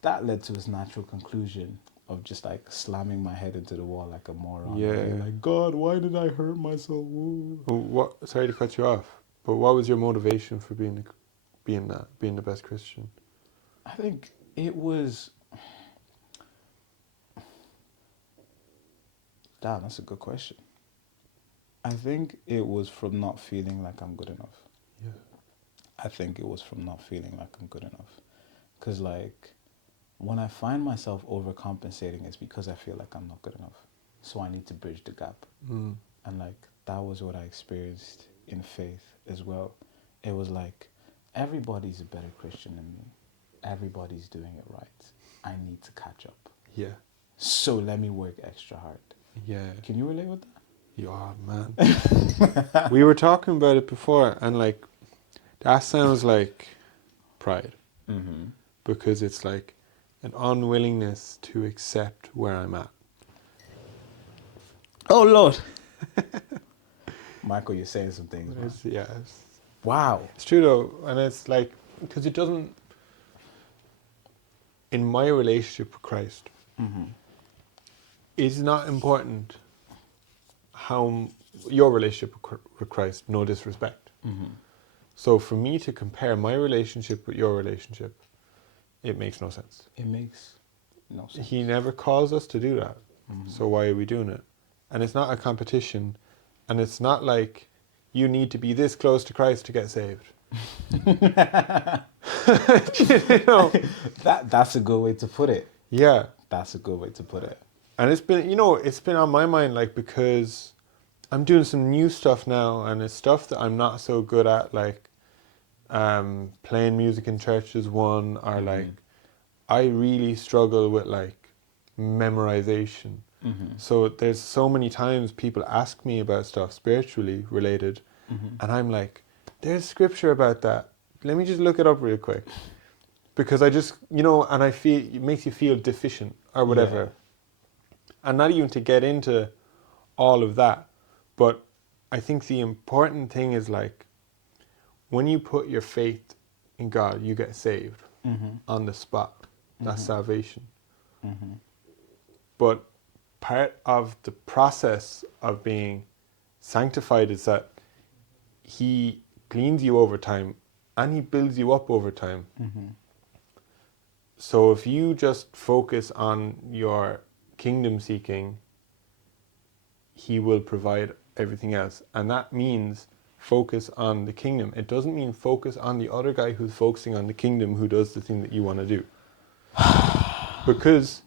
that led to his natural conclusion of just like slamming my head into the wall like a moron. Yeah. And being like, God, why did I hurt myself? Ooh. What? Sorry to cut you off, but what was your motivation for being the best Christian? I think it was. Damn, that's a good question. I think it was from not feeling like I'm good enough. Yeah. I think it was from not feeling like I'm good enough. Because, like, when I find myself overcompensating, it's because I feel like I'm not good enough. So I need to bridge the gap. And, like, that was what I experienced in faith as well. It was like, everybody's a better Christian than me. Everybody's doing it right. I need to catch up. Yeah. So let me work extra hard. Yeah. Can you relate with that? Yeah, man. We were talking about it before, and like, that sounds like pride. Because it's like an unwillingness to accept where I'm at. Oh, Lord. Michael, you're saying some things, man. Wow. It's true though, and it's like, because it doesn't, in my relationship with Christ, it's not important how your relationship with Christ, no disrespect. So for me to compare my relationship with your relationship, it makes no sense. It makes no sense. He never calls us to do that. So why are we doing it? And it's not a competition, and it's not like you need to be this close to Christ to get saved. You know? That's a good way to put it. Yeah. That's a good way to put it. And it's been on my mind, like, because I'm doing some new stuff now, and it's stuff that I'm not so good at, like playing music in church is one, or like, I really struggle with like memorization. So there's so many times people ask me about stuff spiritually related, and I'm like, there's scripture about that. Let me just look it up real quick. Because I just, and I feel, it makes you feel deficient or whatever. Yeah. And not even to get into all of that, but I think the important thing is like, when you put your faith in God, you get saved on the spot. That's salvation. But part of the process of being sanctified is that he cleans you over time and he builds you up over time. So if you just focus on your kingdom seeking, he will provide everything else. And that means focus on the kingdom. It doesn't mean focus on the other guy who's focusing on the kingdom, who does the thing that you want to do. Because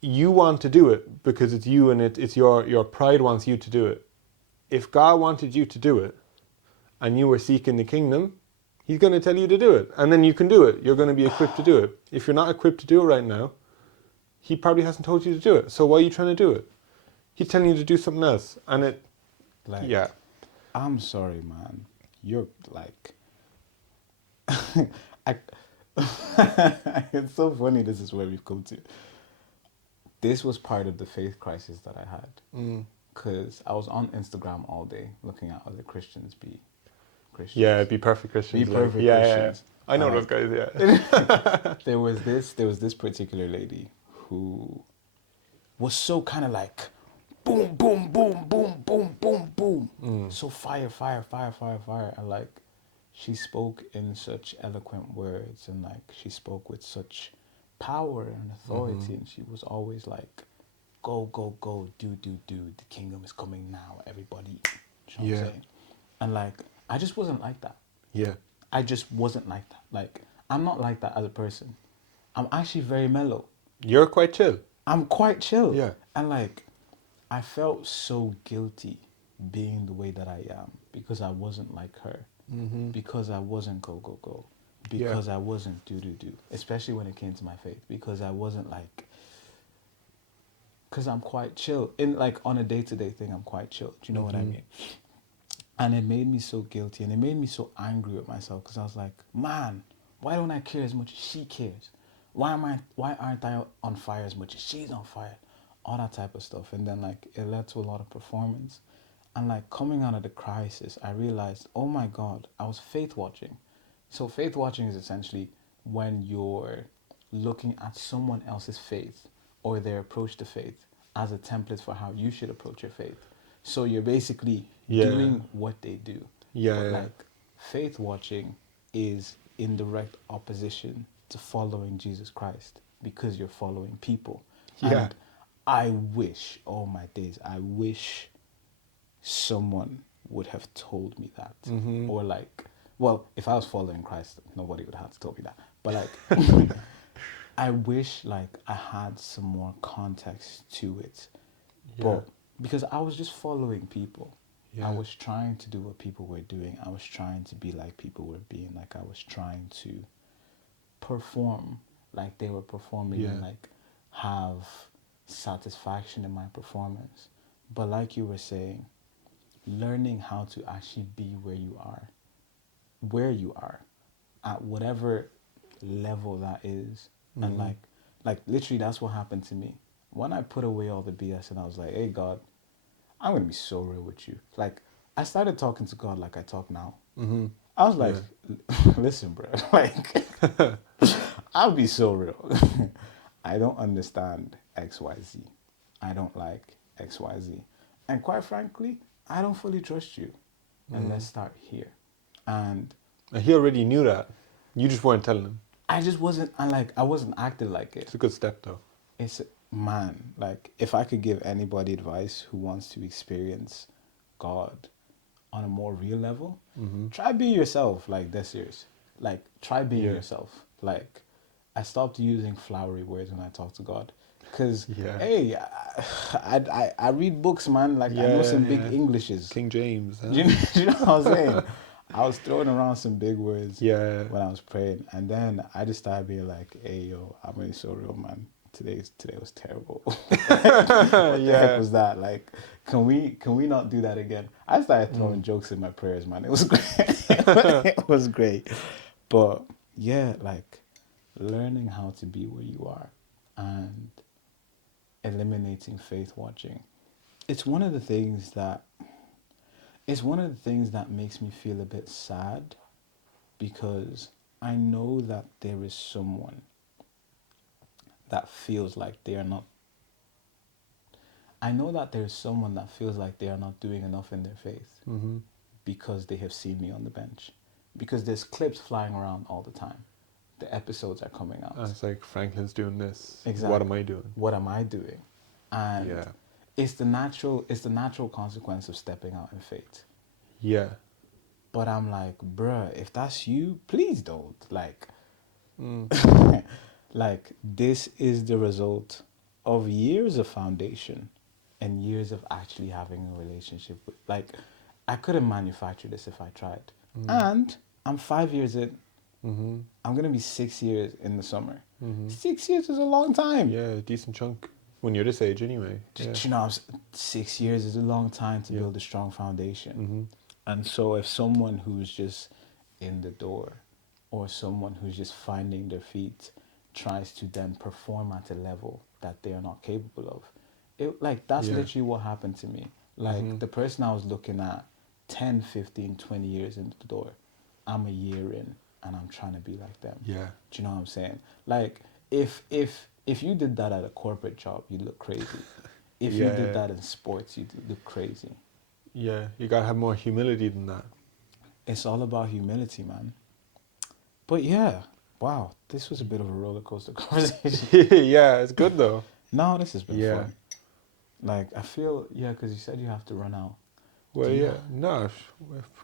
you want to do it because it's you, and it's your pride wants you to do it. If God wanted you to do it and you were seeking the kingdom, he's going to tell you to do it. And then you can do it. You're going to be equipped to do it. If you're not equipped to do it right now, he probably hasn't told you to do it. So why are you trying to do it? He's telling you to do something else. And it, Like, yeah. I'm sorry, man. You're like, I, it's so funny. This is where we've come to. This was part of the faith crisis that I had, because I was on Instagram all day looking at other Christians be Christians. Yeah, be perfect Christians. Be perfect yeah, Christians. Yeah. I know those guys, yeah. There was this particular lady who was so kind of like boom, boom, boom, boom, boom, boom, boom. So fire, fire, fire, fire, fire. And like, she spoke in such eloquent words, and like, she spoke with such power and authority, and she was always like, go, go, go, do, do, do. The kingdom is coming now, everybody. You know what I'm saying? And like, I just wasn't like that. Yeah. I just wasn't like that. Like, I'm not like that as a person. I'm actually very mellow. You're quite chill. I'm quite chill. Yeah. And like, I felt so guilty being the way that I am, because I wasn't like her. Because I wasn't go, go, go. Because I wasn't do, do, do. Especially when it came to my faith. Because I wasn't like... Because I'm quite chill. In like, on a day-to-day thing, I'm quite chill. Do you know what I mean? And it made me so guilty, and it made me so angry with myself, because I was like, man, why don't I care as much as she cares? Why aren't I on fire as much as she's on fire? All that type of stuff. And then like, it led to a lot of performance. And like, coming out of the crisis, I realized, oh my God, I was faith watching. So faith watching is essentially when you're looking at someone else's faith or their approach to faith as a template for how you should approach your faith. So you're basically doing what they do. But like, faith watching is in direct opposition to following Jesus Christ, because you're following people. Yeah. And I wish, oh my days, I wish someone would have told me that. Or like, well, if I was following Christ, nobody would have to tell me that. But like, I wish like I had some more context to it. But because I was just following people. I was trying to do what people were doing. I was trying to be like people were being. Like, I was trying to perform like they were performing, and like have satisfaction in my performance. But like you were saying, learning how to actually be where you are at whatever level that is. And like literally, that's what happened to me when I put away all the BS, and I was like, hey God, I'm gonna be so real with you. Like, I started talking to God like I talk now. I was like, listen, bro, like, I'll be so real. I don't understand XYZ. I don't like XYZ. And quite frankly, I don't fully trust you. And let's start here. And he already knew that. You just weren't telling him. I just wasn't, I wasn't acting like it. It's a good step, though. It's, man, like, if I could give anybody advice who wants to experience God on a more real level, try being yourself. Like, that's serious. Like, try being yourself. Like, I stopped using flowery words when I talk to God. Because, hey, I read books, man. Like, I know some big Englishes. King James. Huh? Do you know what I'm saying? I was throwing around some big words when I was praying. And then I just started being like, hey, yo, I'm really so real, man. Today was terrible. What the heck was that? Like, can we not do that again? I started throwing jokes in my prayers, man. It was great. It was great. But yeah, like, learning how to be where you are and eliminating faith watching. It's one of the things that makes me feel a bit sad, because I know that there is someone that feels like they are not. I know that there's someone that feels like they are not doing enough in their faith because they have seen me on the bench. Because there's clips flying around all the time. The episodes are coming out. It's like Franklin's doing this. Exactly. What am I doing? What am I doing? And Yeah. it's the natural consequence of stepping out in faith. Yeah. But I'm like, bruh, if that's you, please don't. Like, like this is the result of years of foundation and years of actually having a relationship with, like, I couldn't manufacture this if I tried. And I'm 5 years in. I'm going to be 6 years in the summer. 6 years is a long time. Yeah, decent chunk. When you're this age anyway. Yeah. You know, 6 years is a long time to build a strong foundation. And so if someone who's just in the door or someone who's just finding their feet tries to then perform at a level that they are not capable of, that's literally what happened to me. Like the person I was looking at 10, 15, 20 years into the door, I'm a year in and I'm trying to be like them. Yeah. Do you know what I'm saying? Like if you did that at a corporate job, you'd look crazy. If you did that in sports, you'd look crazy. Yeah, you gotta have more humility than that. It's all about humility, man. But yeah, wow, this was a bit of a roller coaster conversation. Yeah, it's good though. No, this has been fun. Like, I feel, because you said you have to run out. Well, no, if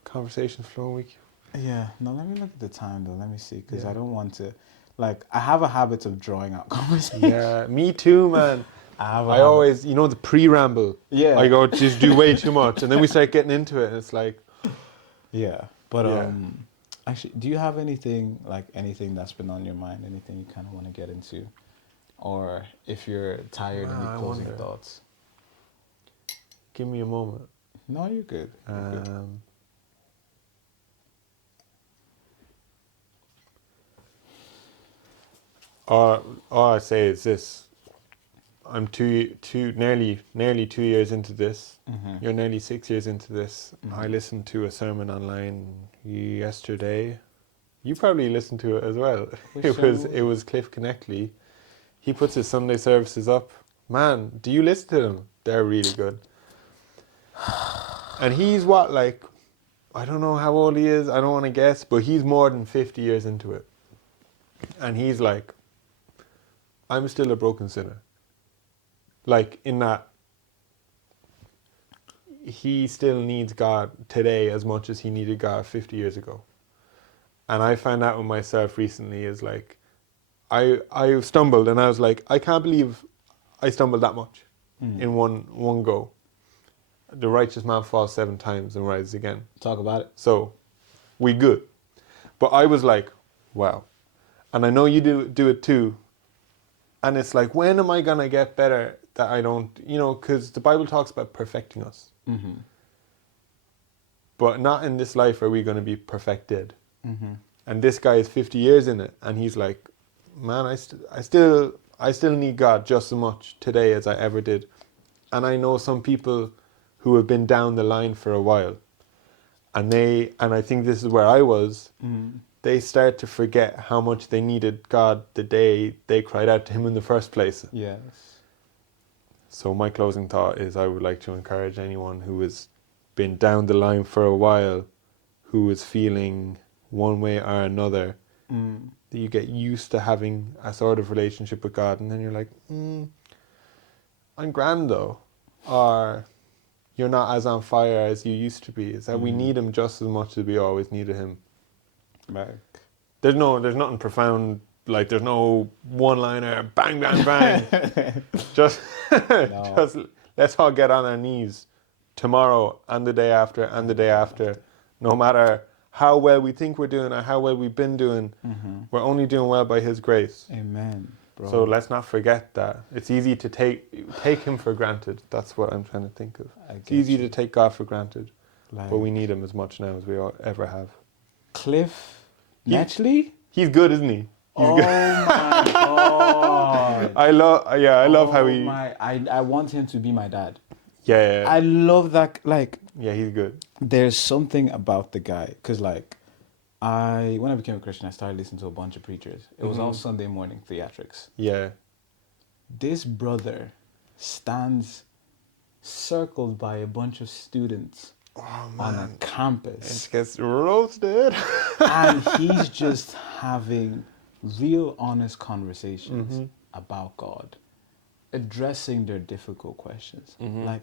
conversation's flowing, No, let me look at the time though. Let me see, because I don't want to, like, I have a habit of drawing out conversations. Yeah, me too, man. I always, the pre-ramble. Yeah. I go, just do way too much. And then we start getting into it, and it's like... Yeah. But, actually, do you have anything that's been on your mind? Anything you kind of want to get into? Or if you're tired, any closing thoughts? Give me a moment. No, you're good. You're good. All I say is this. I'm nearly 2 years into this. You're nearly 6 years into this. I listened to a sermon online yesterday. You probably listened to it as well. It was Cliff Connectley. He puts his Sunday services up. Man, do you listen to them? They're really good. And he's I don't know how old he is. I don't want to guess, but he's more than 50 years into it. And he's like, I'm still a broken sinner. Like, in that he still needs God today as much as he needed God 50 years ago. And I found out with myself recently is like, I stumbled and I was like, I can't believe I stumbled that much in one go. The righteous man falls 7 times and rises again. Talk about it. So, we good. But I was like, wow. And I know you do it too. And it's like, when am I going to get better that I don't, because the Bible talks about perfecting us. But not in this life are we going to be perfected. And this guy is 50 years in it. And he's like, man, I still need God just as much today as I ever did. And I know some people who have been down the line for a while. And I think this is where I was. They start to forget how much they needed God the day they cried out to him in the first place. Yes. So my closing thought is I would like to encourage anyone who has been down the line for a while, who is feeling one way or another, that you get used to having a sort of relationship with God, and then you're like, I'm grand though. Or you're not as on fire as you used to be. Is that we need him just as much as we always needed him. Like, there's nothing profound, like there's no one-liner, bang, bang, bang. just let's all get on our knees tomorrow and the day after and the day after. No matter how well we think we're doing or how well we've been doing, we're only doing well by his grace. Amen, bro. So let's not forget that. It's easy to take him for granted. That's what I'm trying to think of. It's easy to take God for granted, but we need him as much now as we ever have. Cliff Netchley? He's good, isn't he? Oh my God. I love how he... I want him to be my dad. Yeah. I love that, Yeah, he's good. There's something about the guy, because when I became a Christian, I started listening to a bunch of preachers. It was all Sunday morning theatrics. Yeah. this brother stands circled by a bunch of students on a campus. It gets roasted. And he's just having real honest conversations about God, addressing their difficult questions. Like,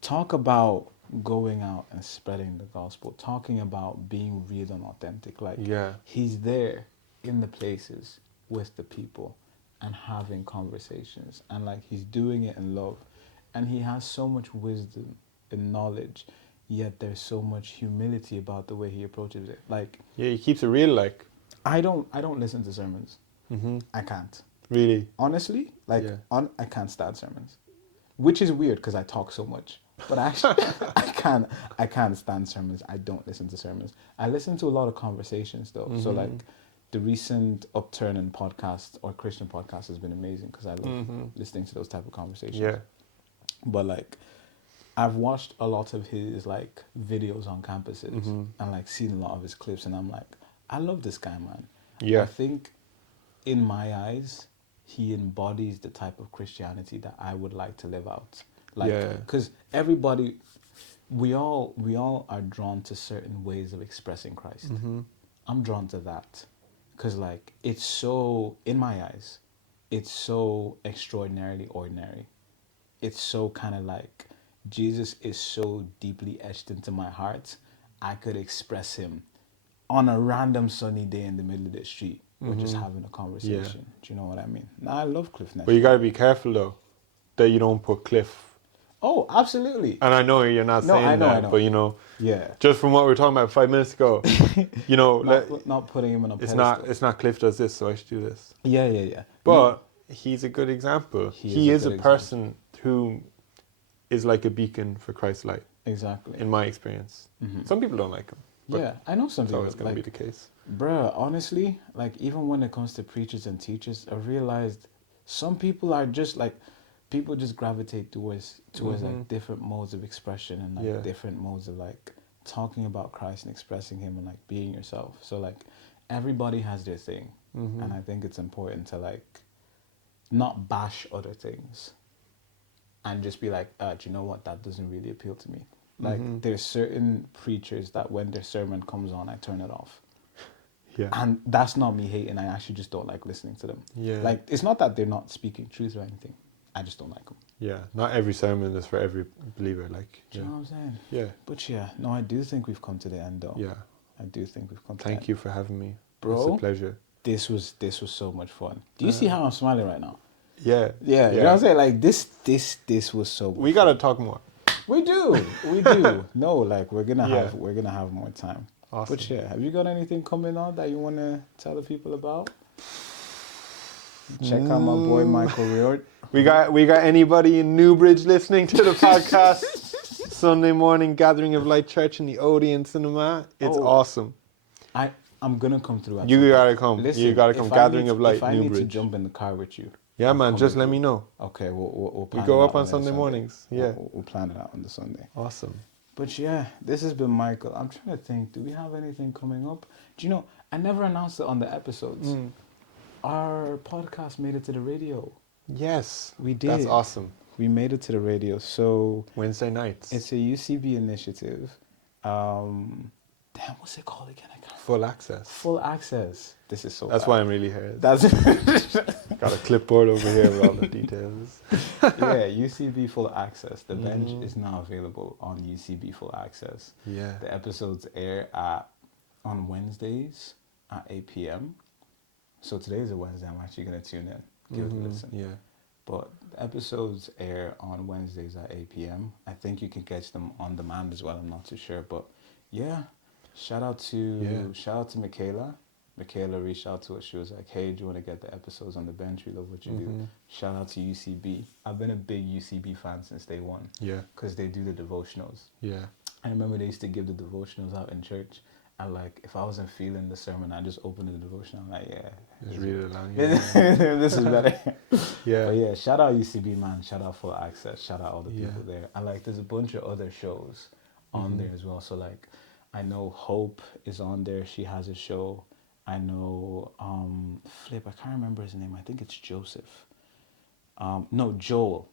talk about going out and spreading the gospel, talking about being real and authentic. Like, he's there in the places with the people and having conversations, and like he's doing it in love, and he has so much wisdom and knowledge, yet there's so much humility about the way he approaches it. Like, yeah, he keeps it real. Like, I don't listen to sermons. I can't. Really? Honestly, like, I can't stand sermons, which is weird because I talk so much. But actually, I can't stand sermons. I don't listen to sermons. I listen to a lot of conversations though. So like, the recent upturn in podcasts or Christian podcasts has been amazing because I love listening to those type of conversations. Yeah. But like, I've watched a lot of his like videos on campuses and like seen a lot of his clips, and I'm like, I love this guy, man. Yeah. I think in my eyes, he embodies the type of Christianity that I would like to live out. Like, because everybody, we all are drawn to certain ways of expressing Christ. I'm drawn to that because like, it's so, in my eyes, it's so extraordinarily ordinary. It's so kind of like, Jesus is so deeply etched into my heart, I could express him on a random sunny day in the middle of the street. We're just having a conversation. Do you know what I mean? Now, I love Cliff Nash. But you got to be careful though, that you don't put Cliff. Oh, absolutely. And I know you're not saying that, but you know, just from what we were talking about 5 minutes ago, you know, not putting him on a pedestal. It's not Cliff does this, so I should do this. Yeah. But he's a good example. He is a person who is like a beacon for Christ's light. Exactly. In my experience. Some people don't like him. Yeah, I know some people. It's always going to be the case. Bruh, honestly, like, even when it comes to preachers and teachers, I realized some people are just like, people just gravitate towards like different modes of expression and like different modes of like talking about Christ and expressing him and like being yourself. So like, everybody has their thing. And I think it's important to like not bash other things and just be like, do you know what, that doesn't really appeal to me. Like, there's certain preachers that when their sermon comes on, I turn it off. Yeah. And that's not me hating. I actually just don't like listening to them. Yeah. Like, it's not that they're not speaking truth or anything. I just don't like them. Yeah. Not every sermon is for every believer. Like, do you know what I'm saying? Yeah. But yeah, no, I do think we've come to the end though. Yeah. I do think we've come to the end. Thank you for having me. Bro. It's a pleasure. This was so much fun. Do you see how I'm smiling right now? Yeah. Yeah. You know what I'm saying? Like, this was so much We got to talk more. We do. No, like, we're gonna have more time. Awesome. But yeah, have you got anything coming on that you want to tell the people about? Check out my boy Michael Riord. We got anybody in Newbridge listening to the podcast? Sunday morning gathering of Light Church in the Odeon Cinema. It's awesome. I'm gonna come through. You gotta come. Listen, you gotta come. Gathering of Light, if I Newbridge. need to jump in the car with you. Yeah, man. Just let me know. Okay, we'll plan we go it up out on Sunday mornings. Yeah, we'll plan it out on the Sunday. Awesome. But yeah, this has been Michael. I'm trying to think. Do we have anything coming up? Do you know? I never announced it on the episodes. Our podcast made it to the radio. Yes, we did. That's awesome. We made it to the radio. So Wednesday nights. It's a UCB initiative. Damn, what's it called again? Full access. Full access. This is so. That's bad. why I'm really here. That's got a clipboard over here with all the details. Yeah, UCB Full Access. The bench is now available on UCB Full Access. Yeah. The episodes air on Wednesdays at 8 p.m. So today is a Wednesday. I'm actually gonna tune in, give it a listen. Yeah. But the episodes air on Wednesdays at 8 p.m. I think you can catch them on demand as well. I'm not too sure, but yeah. Shout out to Michaela. Michaela reached out to us. She was like, "Hey, do you want to get the episodes on the bench? We love what you do." Shout out to UCB. I've been a big UCB fan since day one. Yeah. Because they do the devotionals. Yeah. I remember they used to give the devotionals out in church. And like, if I wasn't feeling the sermon, I just opened the devotion. I'm like, just read it along. This is better. Yeah. But yeah, shout out UCB, man. Shout out Full Access. Shout out all the people there. And like, there's a bunch of other shows on there as well. So like, I know Hope is on there. She has a show. I know Flip. I can't remember his name. I think it's Joseph. No, Joel.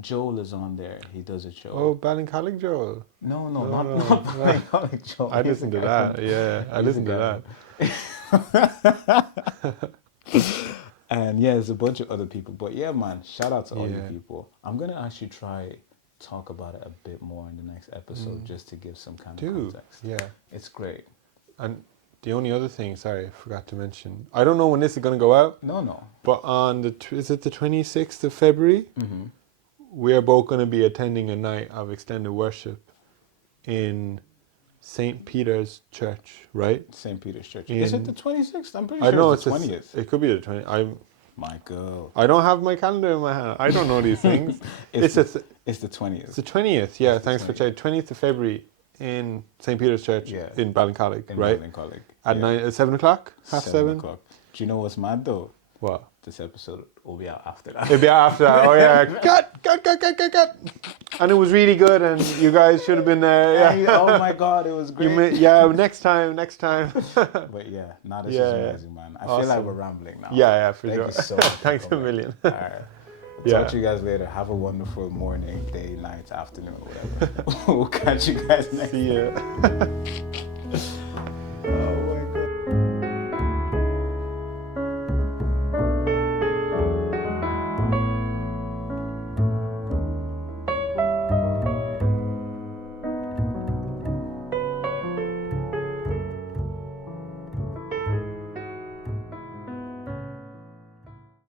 Joel is on there. He does a show. Oh, Ballincollig Joel. No, No, not no. not Joel. I He's listened a to guy that. from- Yeah, I he's a listened to guy. that. And yeah, there's a bunch of other people. But yeah, man, shout out to all you Yeah. people. I'm gonna actually try talk about it a bit more in the next episode, just to give some kind of Do. context. Yeah. It's great. And the only other thing, sorry, I forgot to mention. I don't know when this is going to go out, No. but on is it the 26th of February? Mm-hmm. We are both going to be attending a night of extended worship in St. Peter's Church, right? St. Peter's Church. Is it In- the 26th? I'm pretty I sure know it's the it's 20th. It could be the 20th. Michael. I don't have my calendar in my hand. I don't know these things. It's it's the 20th. the 20th. Yeah, It's the thanks for 20th. checking. 20th of February in St. Peter's Church Yeah. in Ballincollig, In right? Ballincollig. At Yeah. at 7 o'clock? Half 7? o'clock. Do you know what's mad though? What? This episode will be out after that. It'd be after that. Oh yeah, cut. And it was really good, and you guys should have been there. Yeah. Hey, oh my god, it was great. Yeah, next time. But yeah, now this is Yeah. amazing, man. I feel like Awesome. we're rambling now. Yeah, for Thank sure. you so much. for Thanks a coming. million. All right. Yeah. Talk to you guys later. Have a wonderful morning, day, night, afternoon, whatever. We'll catch you guys next See ya.